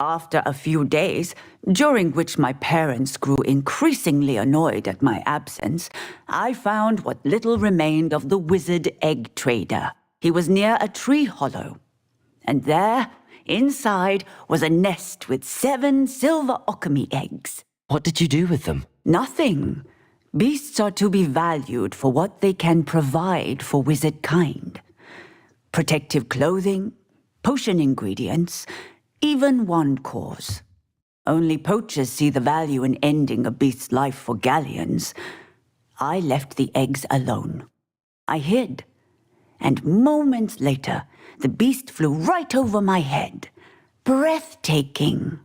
After a few days, during which my parents grew increasingly annoyed at my absence, I found what little remained of the wizard egg trader. He was near a tree hollow. And there, inside, was a nest with 7 silver alchemy eggs. What did you do with them? Nothing. Beasts are to be valued for what they can provide for wizard kind. Protective clothing, potion ingredients, even wand cores. Only poachers see the value in ending a beast's life for galleons. I left the eggs alone. I hid, and moments later, the beast flew right over my head. Breathtaking.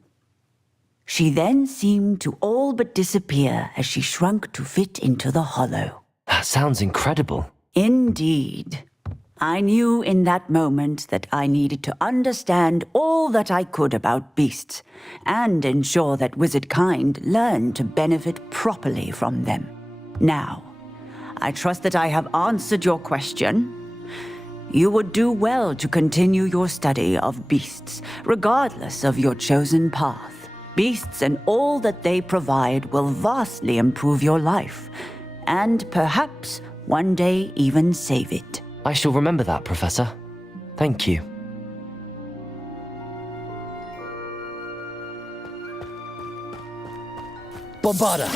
She then seemed to all but disappear as she shrunk to fit into the hollow. That sounds incredible. Indeed. I knew in that moment that I needed to understand all that I could about beasts and ensure that wizard kind learned to benefit properly from them. Now, I trust that I have answered your question. You would do well to continue your study of beasts, regardless of your chosen path. Beasts and all that they provide will vastly improve your life, and perhaps one day even save it. I shall remember that, Professor. Thank you. Bombarda!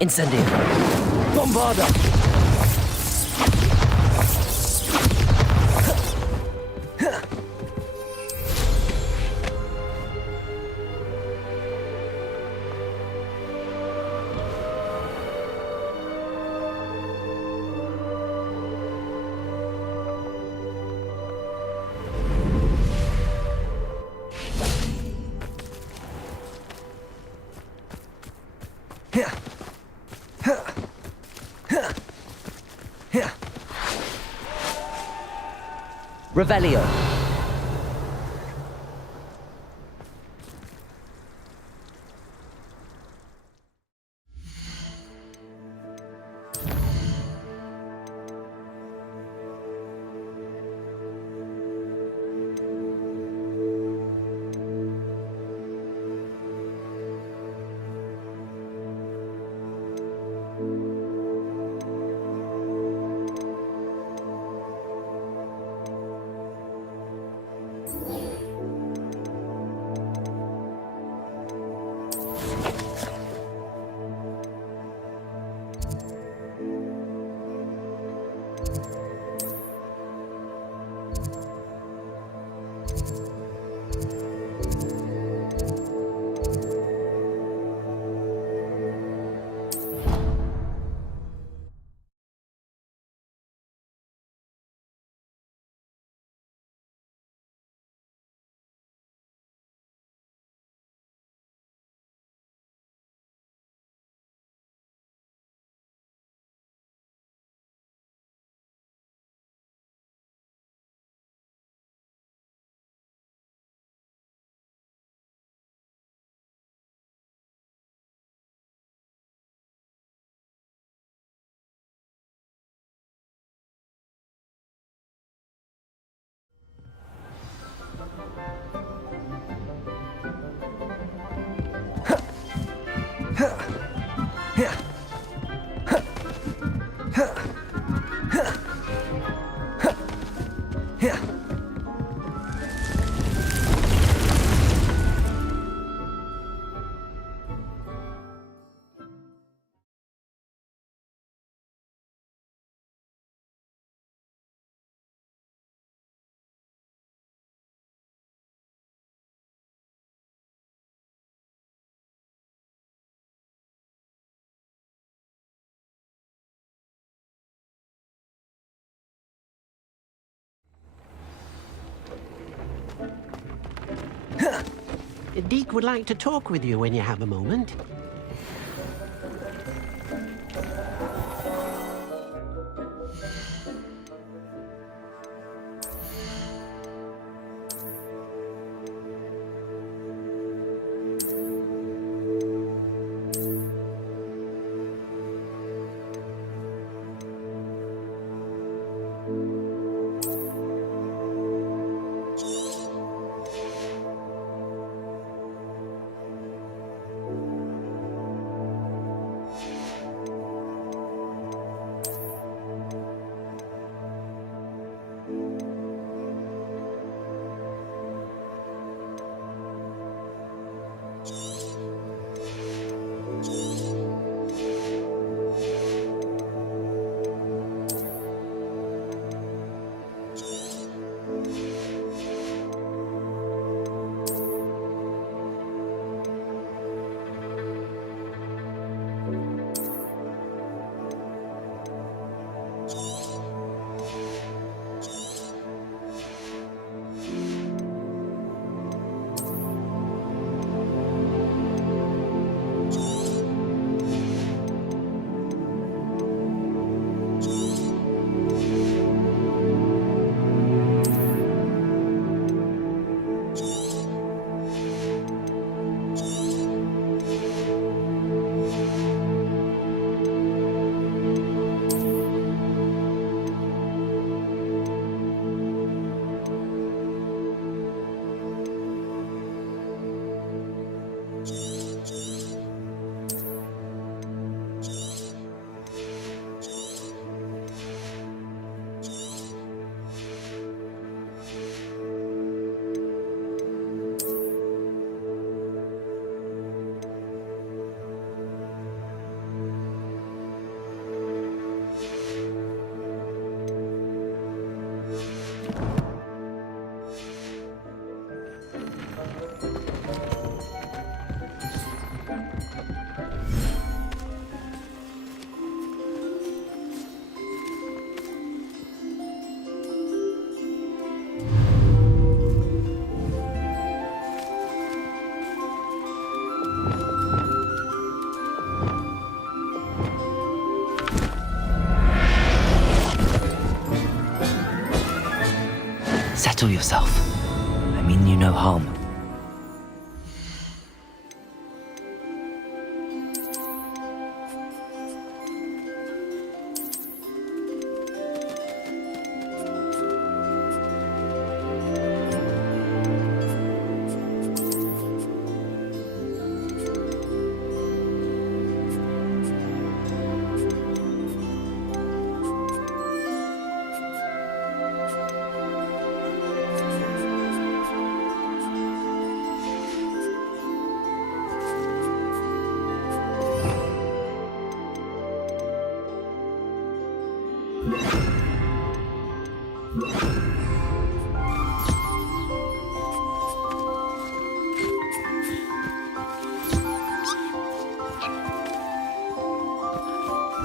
Incendio! Bombarda! Revelio. Deke would like to talk with you when you have a moment. Settle yourself. I mean you no harm.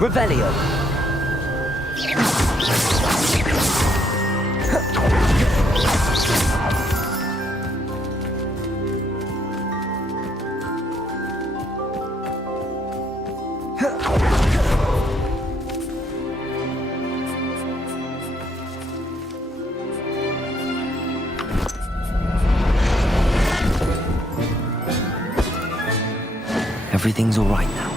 Revelio. Everything's all right now.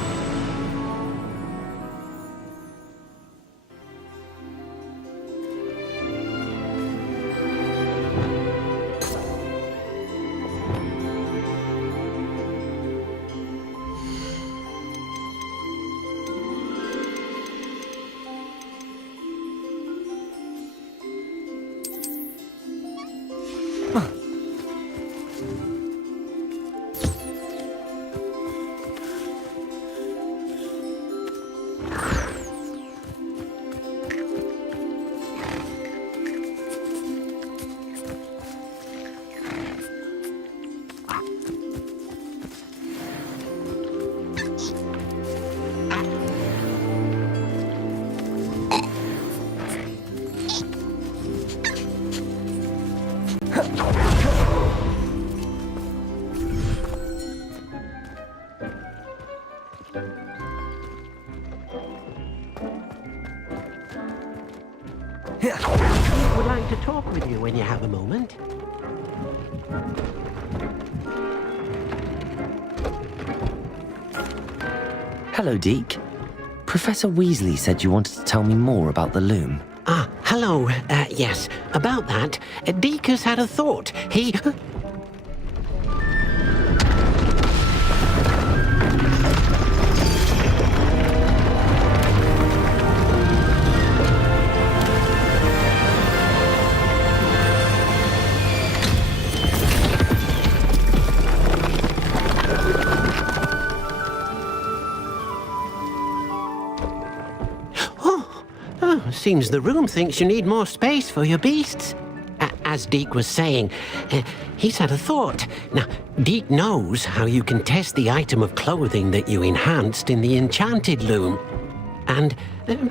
when you have a moment. Hello, Deke. Professor Weasley said you wanted to tell me more about the loom. Ah, hello. Yes, about that, Deke has had a thought. He... Seems the room thinks you need more space for your beasts. As Deke was saying, he's had a thought. Now, Deke knows how you can test the item of clothing that you enhanced in the enchanted loom. And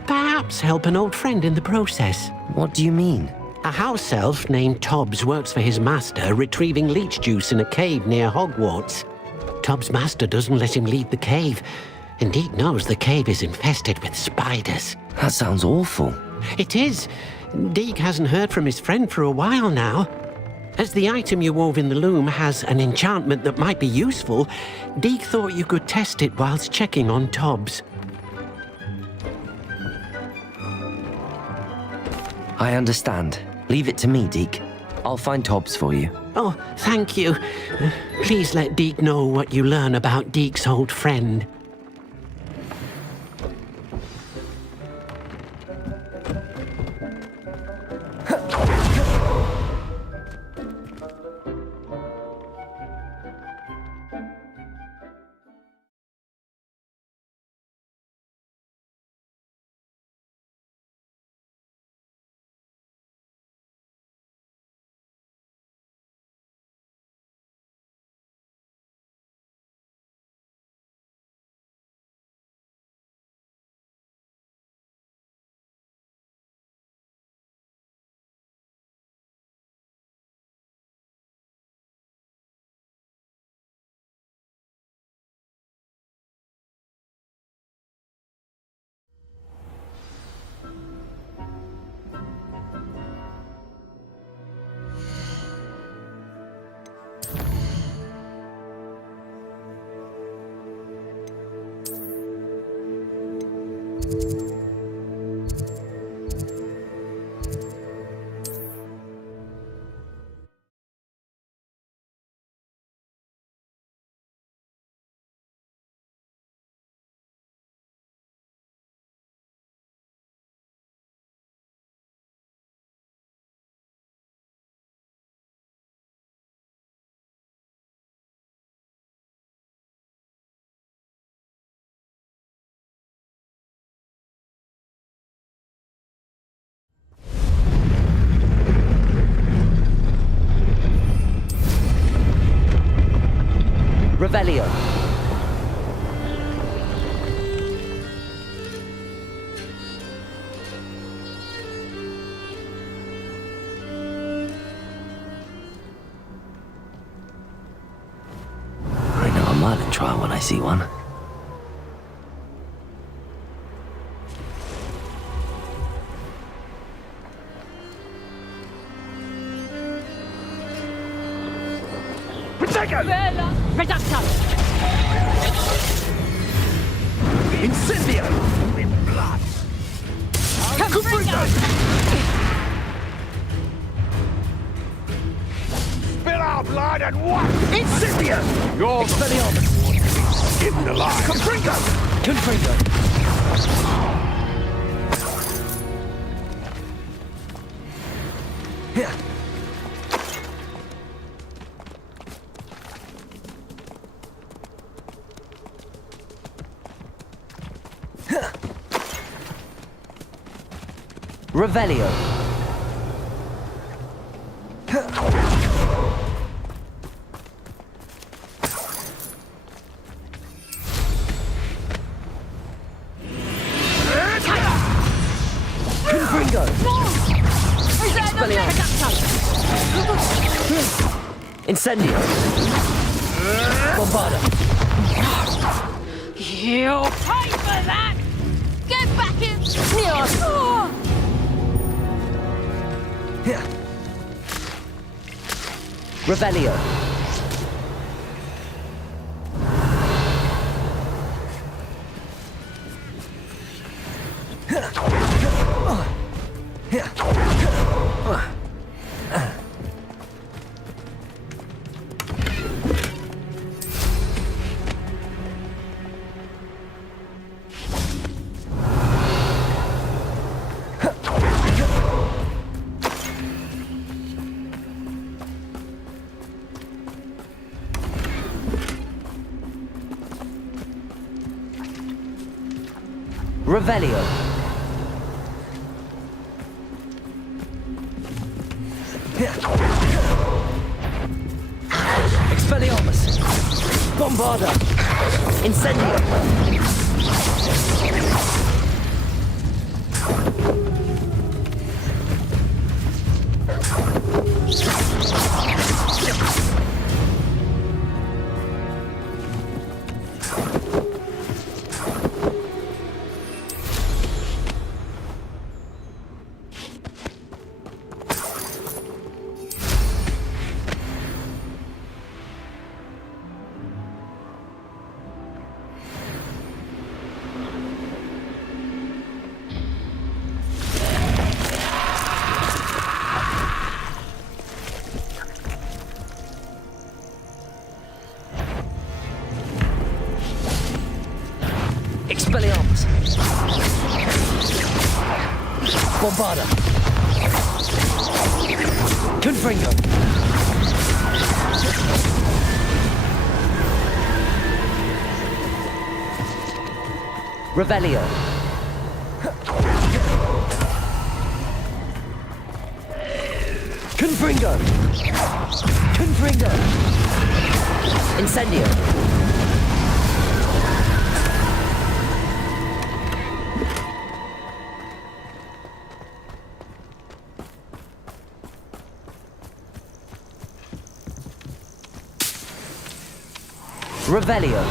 perhaps help an old friend in the process. What do you mean? A house elf named Tobbs works for his master retrieving leech juice in a cave near Hogwarts. Tobbs' master doesn't let him leave the cave. And Deke knows the cave is infested with spiders. That sounds awful. It is. Deke hasn't heard from his friend for a while now. As the item you wove in the loom has an enchantment that might be useful, Deke thought you could test it whilst checking on Tobbs. I understand. Leave it to me, Deke. I'll find Tobbs for you. Oh, thank you. Please let Deke know what you learn about Deke's old friend. Revelio. I know a Merlin trial when I see one. Incendio! With blood! Spill our blood and what? Incendio! You're Expelliarmus! In the line! Confringo! Here. Revelio. Confringo. Incendio. Bombarda. You'll pay for that! Get back in! Revelio. Revelio. Expelliarmus. Bombarda. Incendio. Expelliarmus. Bombarda. Confringo. Revelio. Confringo. Confringo. Incendio. Revelio.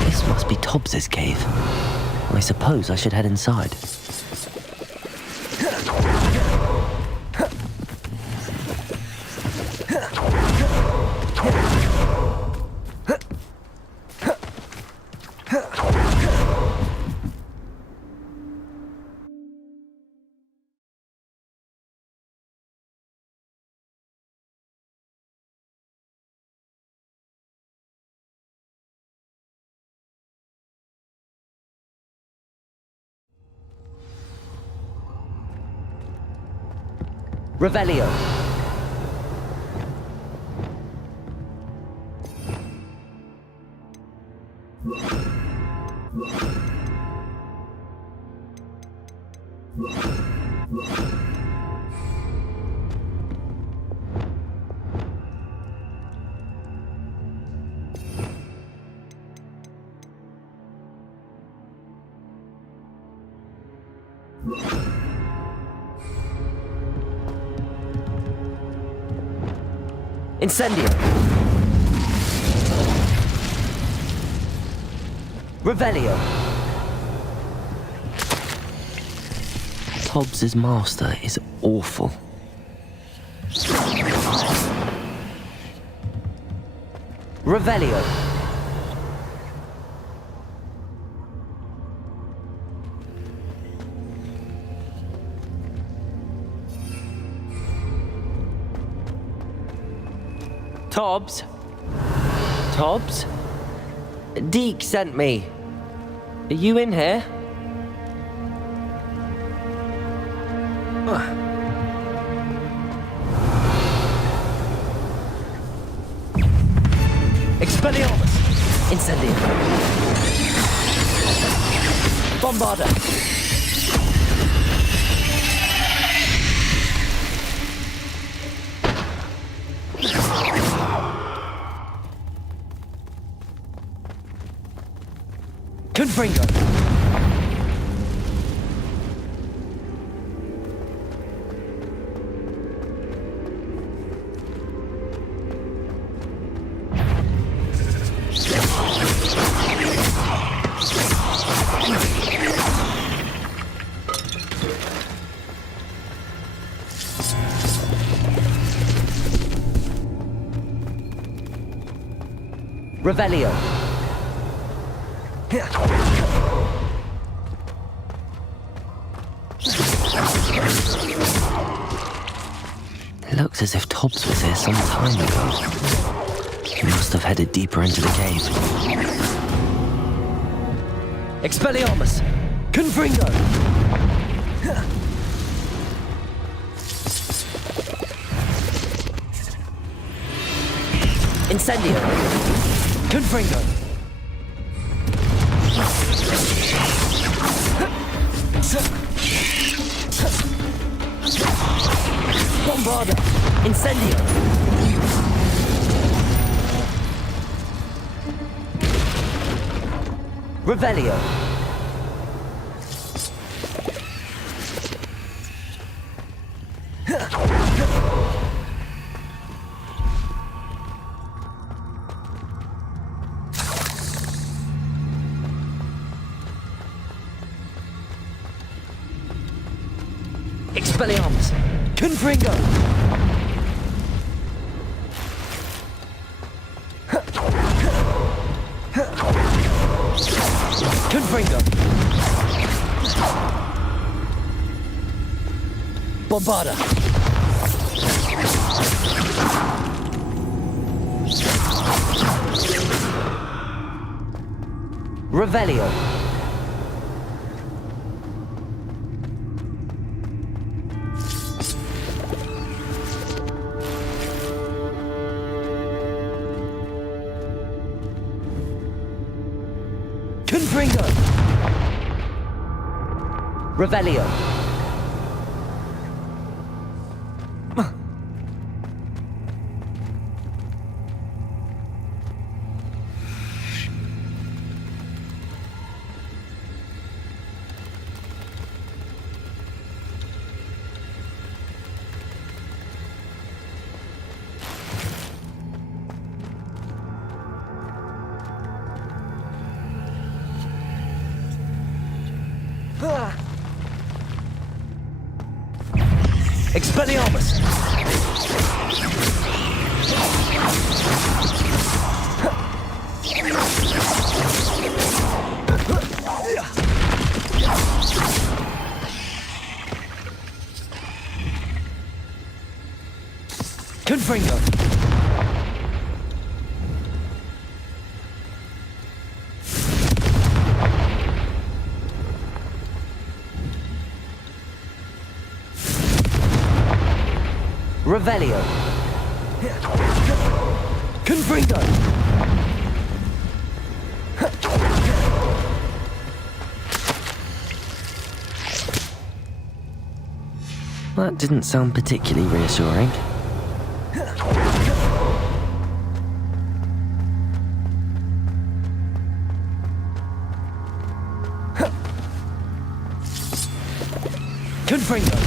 This must be Tobbs's cave. I suppose I should head inside. Revelio. Incendio. Revelio. Tobbs's master is awful. Revelio. Tobbs? Tobbs? Deke sent me. Are you in here? Expelliarmus! Incendio! Bombarda! Confringo. Revelio. It looks as if Tobbs was here some time ago. He must have headed deeper into the cave. Expelliarmus. Confringo. Incendio. Confringo. Bombarda. Incendio. Revelio. Expelliarmus. Confringo. Confringo. Bombarda. Revelio. Confringo. Revelio. Expelliarmus. Confringo. Revelio. Confringo. That didn't sound particularly reassuring. Confringo.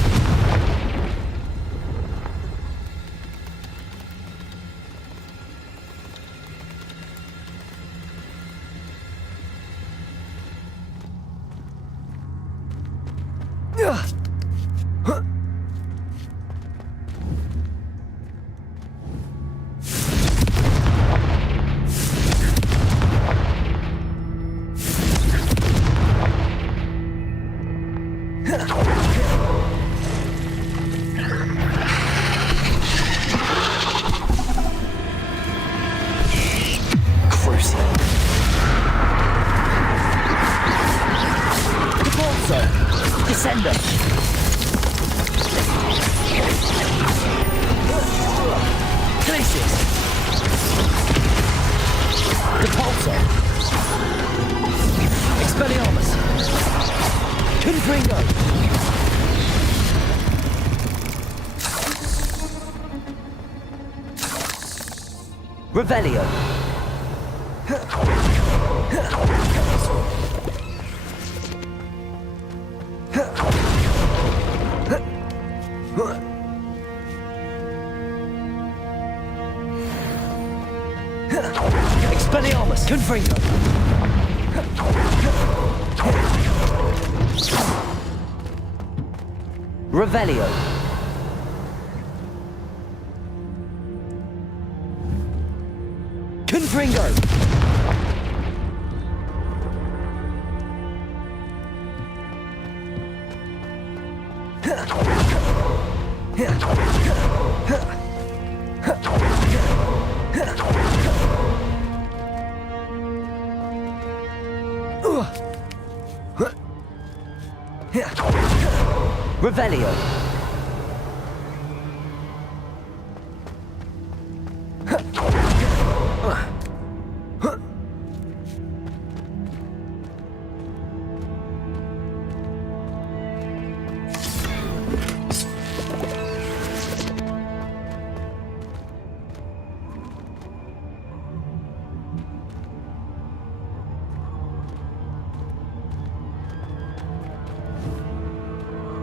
Descender. Glacius. Repulsor. Expelliarmus. Confringo. Revelio. Expelliarmus! Confringo! Revelio. Confringo! Revelio.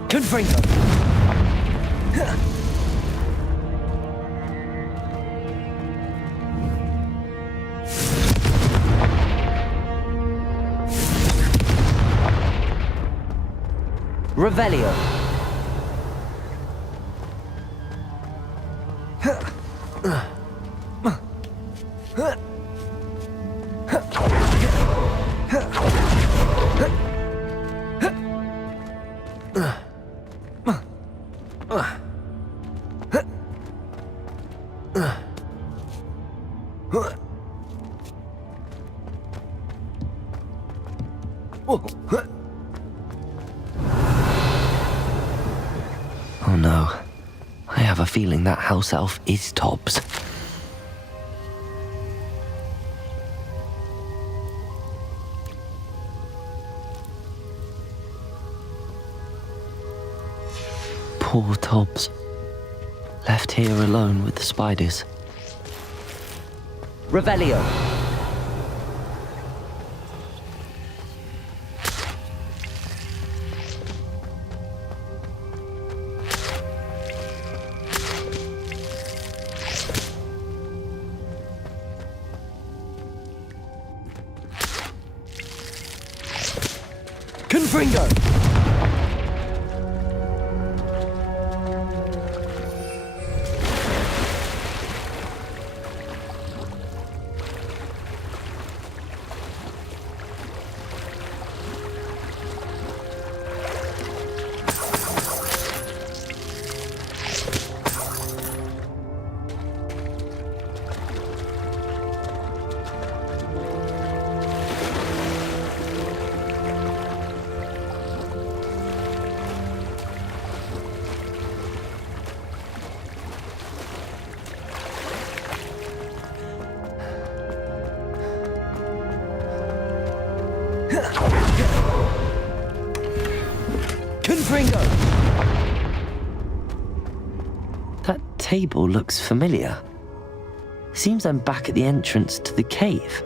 Confringo! Revelio. Oh no. I have a feeling that house elf is Tobbs. Poor Tobbs. Left here alone with the spiders. Revelio. Confringo! Confringo! That table looks familiar. Seems I'm back at the entrance to the cave.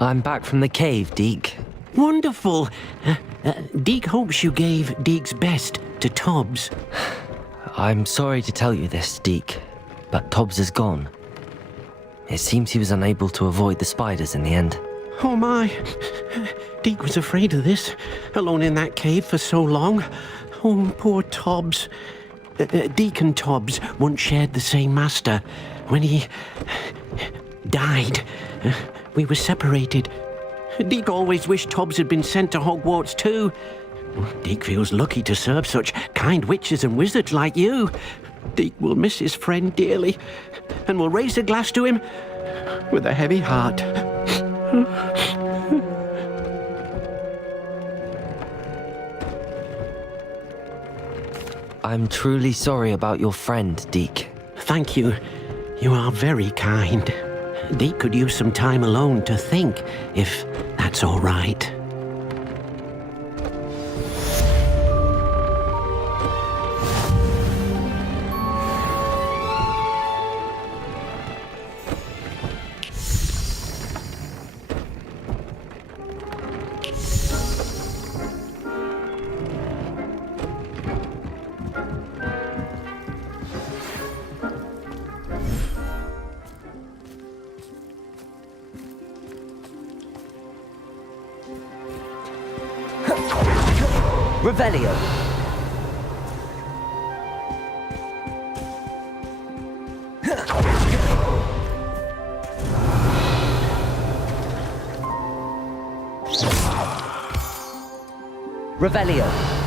I'm back from the cave, Deke. Wonderful. Deke hopes you gave Deke's best to Tobbs. I'm sorry to tell you this, Deke, but Tobbs is gone. It seems he was unable to avoid the spiders in the end. Oh my. Deke was afraid of this, alone in that cave for so long. Oh, poor Tobbs. Deke and Tobbs once shared the same master. When he died, we were separated. Deke always wished Tobbs had been sent to Hogwarts too. Deke feels lucky to serve such kind witches and wizards like you. Deke will miss his friend dearly, and will raise a glass to him with a heavy heart. I'm truly sorry about your friend, Deke. Thank you. You are very kind. Deke could use some time alone to think, if that's all right. Revelio. Revelio.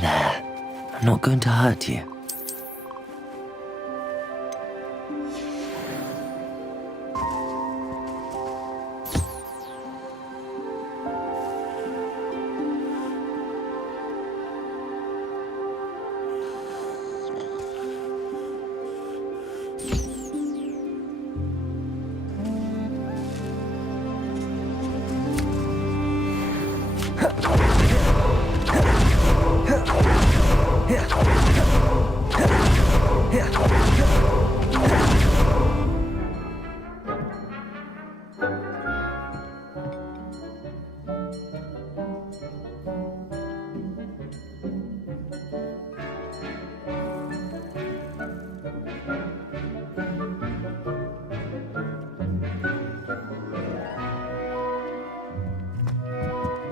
There. I'm not going to hurt you.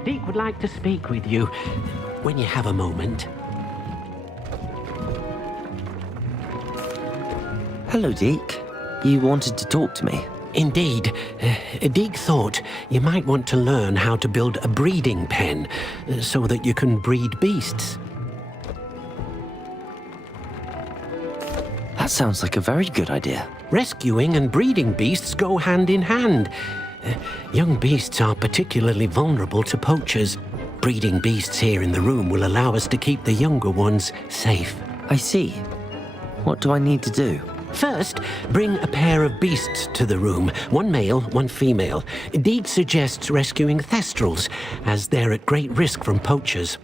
Deke would like to speak with you when you have a moment. Hello, Deke. You wanted to talk to me? Indeed. Deke thought you might want to learn how to build a breeding pen so that you can breed beasts. That sounds like a very good idea. Rescuing and breeding beasts go hand in hand. Young beasts are particularly vulnerable to poachers. Breeding beasts here in the room will allow us to keep the younger ones safe. I see. What do I need to do? First, bring a pair of beasts to the room. One male, one female. Deke suggests rescuing thestrals, as they're at great risk from poachers.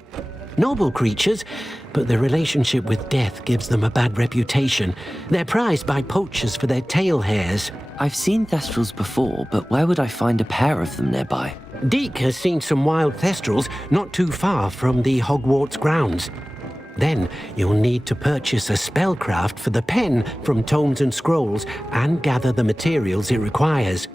Noble creatures, but their relationship with death gives them a bad reputation. They're prized by poachers for their tail hairs. I've seen thestrals before, but where would I find a pair of them nearby? Deke has seen some wild thestrals not too far from the Hogwarts grounds. Then you'll need to purchase a spellcraft for the pen from Tomes and Scrolls and gather the materials it requires.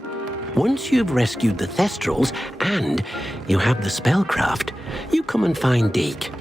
Once you've rescued the thestrals and you have the spellcraft, you come and find Deke.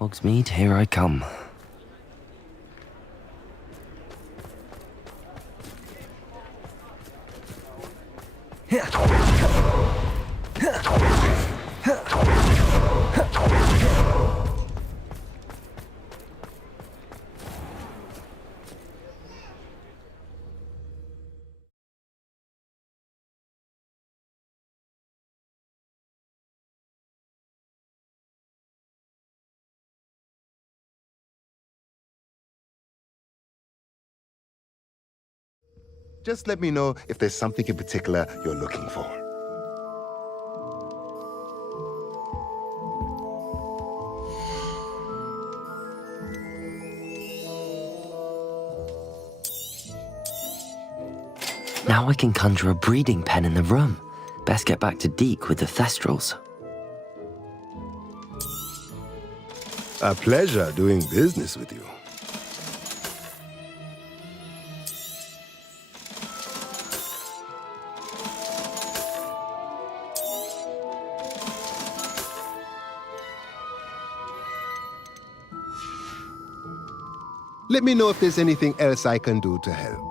Hogsmeade, here I come. Just let me know if there's something in particular you're looking for. Now I can conjure a breeding pen in the room. Best get back to Deke with the thestrals. A pleasure doing business with you. Let me know if there's anything else I can do to help.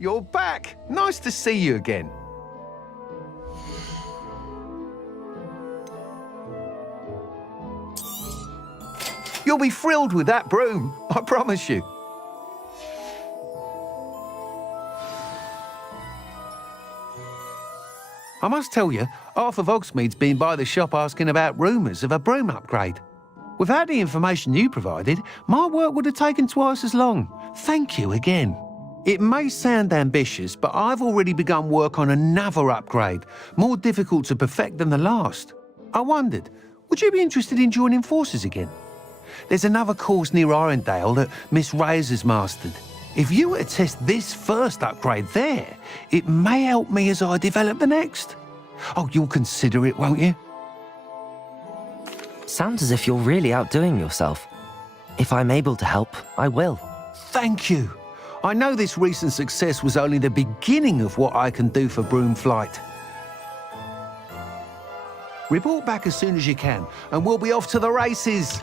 You're back. Nice to see you again. You'll be thrilled with that broom, I promise you. I must tell you, half of Hogsmeade's been by the shop asking about rumours of a broom upgrade. Without the information you provided, my work would have taken twice as long. Thank you again. It may sound ambitious, but I've already begun work on another upgrade, more difficult to perfect than the last. I wondered, would you be interested in joining forces again? There's another course near Irondale that Miss Reyes has mastered. If you were to test this first upgrade there, it may help me as I develop the next. Oh, you'll consider it, won't you? Sounds as if you're really outdoing yourself. If I'm able to help, I will. Thank you. I know this recent success was only the beginning of what I can do for broom flight. Report back as soon as you can, and we'll be off to the races.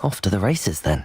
Off to the races, then.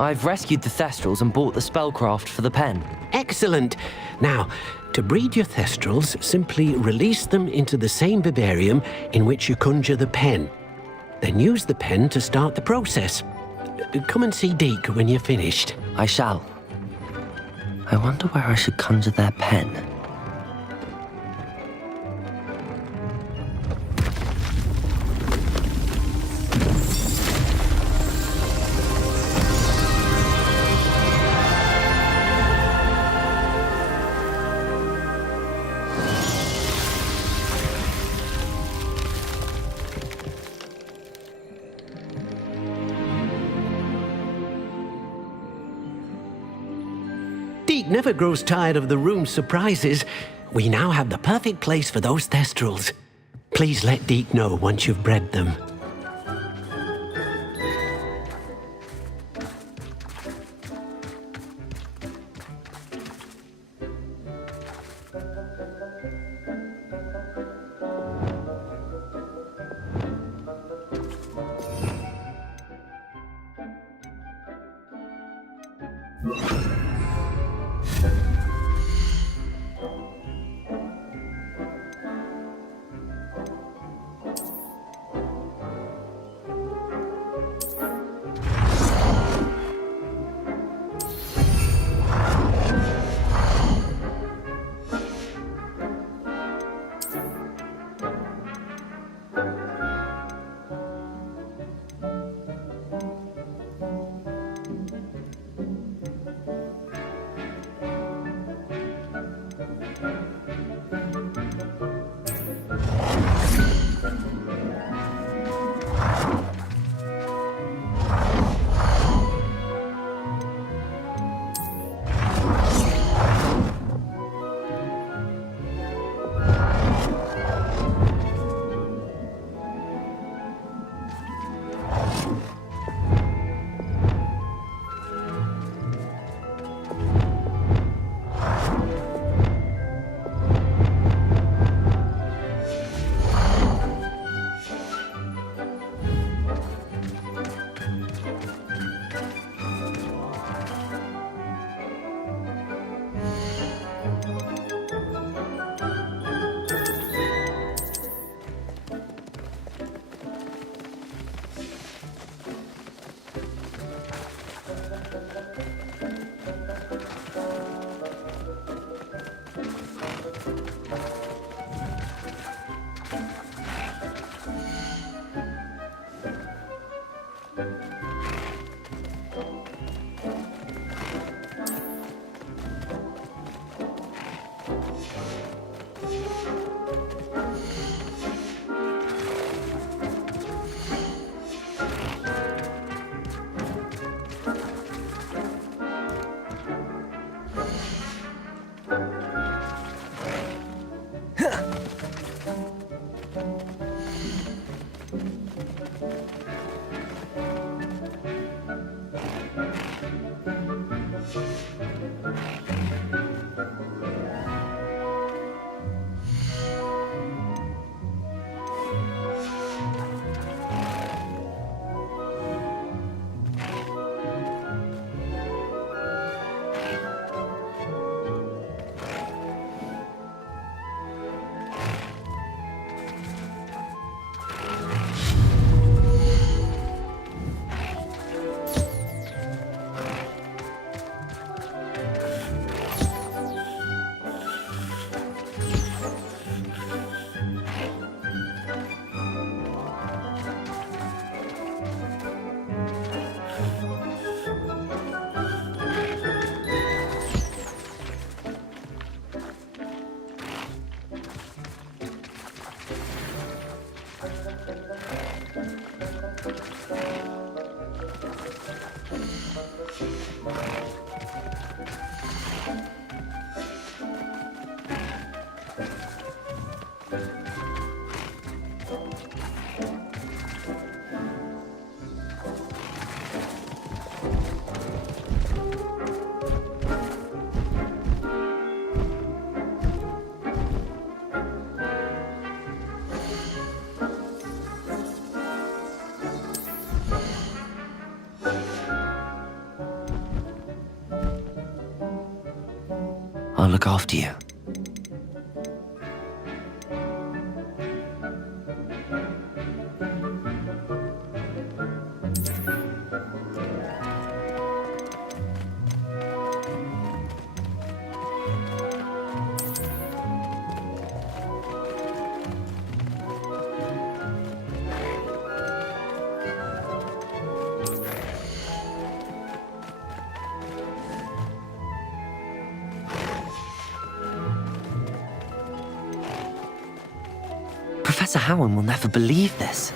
I've rescued the Thestrals and bought the spellcraft for the pen. Excellent. Now, to breed your Thestrals, simply release them into the same vivarium in which you conjure the pen. Then use the pen to start the process. Come and see Deke when you're finished. I shall. I wonder where I should conjure their pen. Deke never grows tired of the room's surprises. We now have the perfect place for those Thestrals. Please let Deke know once you've bred them. I'll look after you. Professor Howard will never believe this.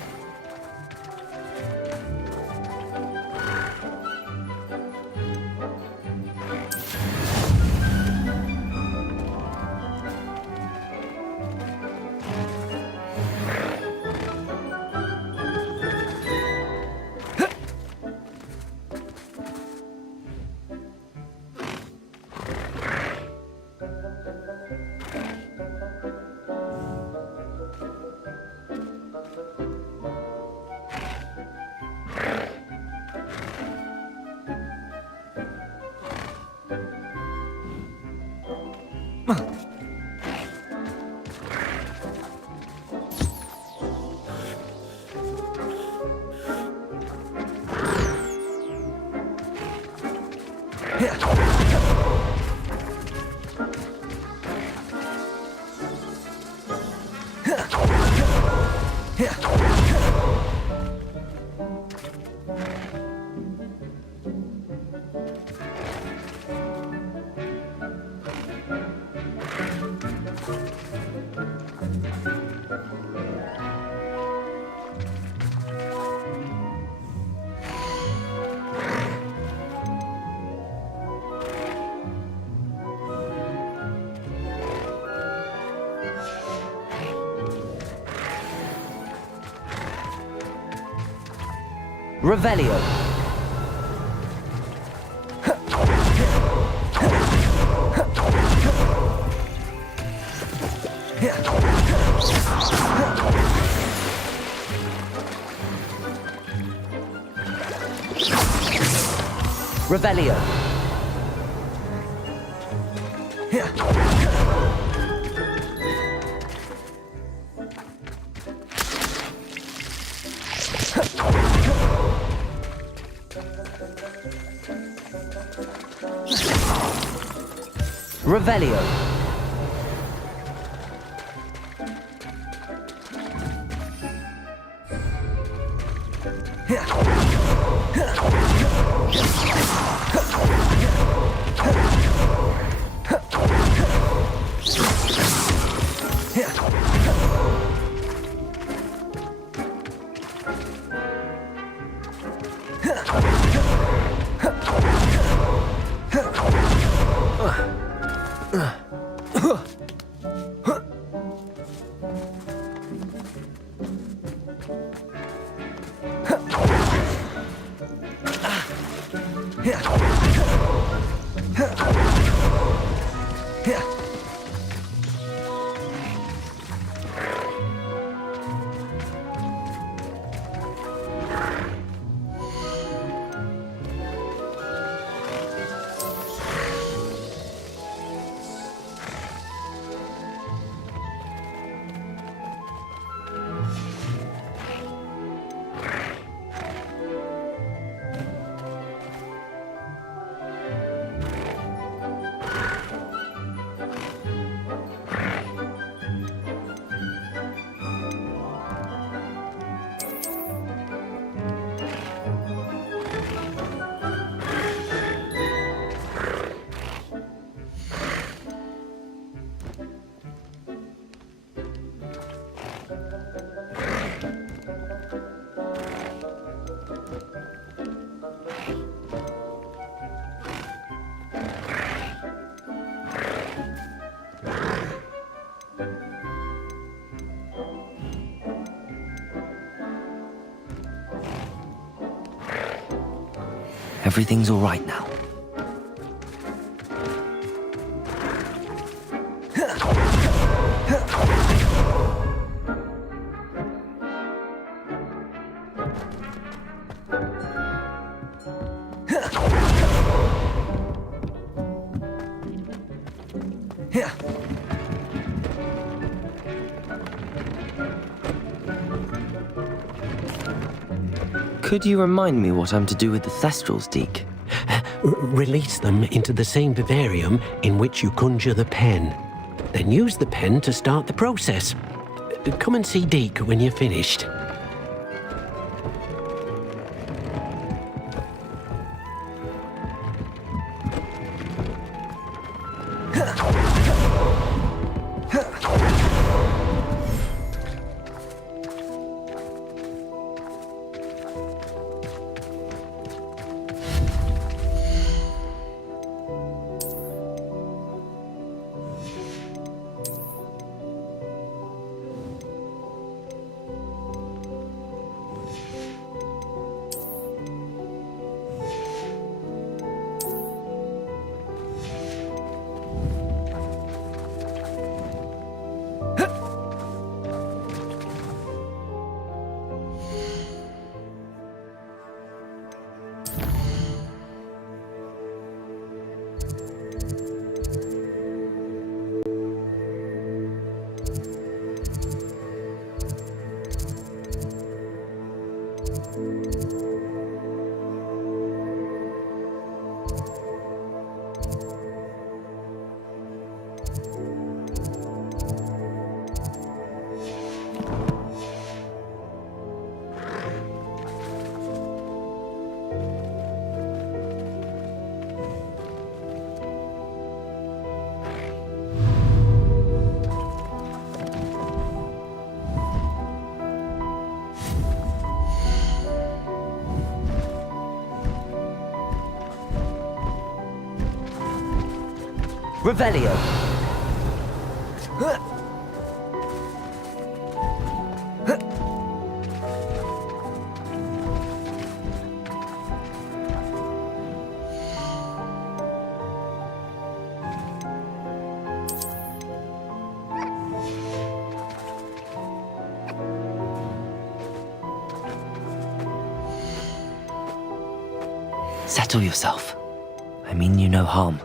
Revelio. Revelio. Revelio. Everything's all right now. Could you remind me what I'm to do with the Thestrals, Deke? Release them into the same vivarium in which you conjure the pen. Then use the pen to start the process. Come and see Deke when you're finished. Revelio! Settle yourself. I mean you no harm.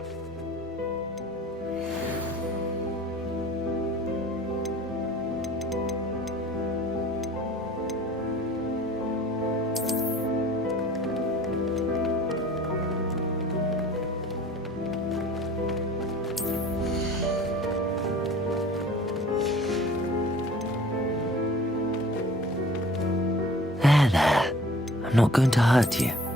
There. I'm not going to hurt you.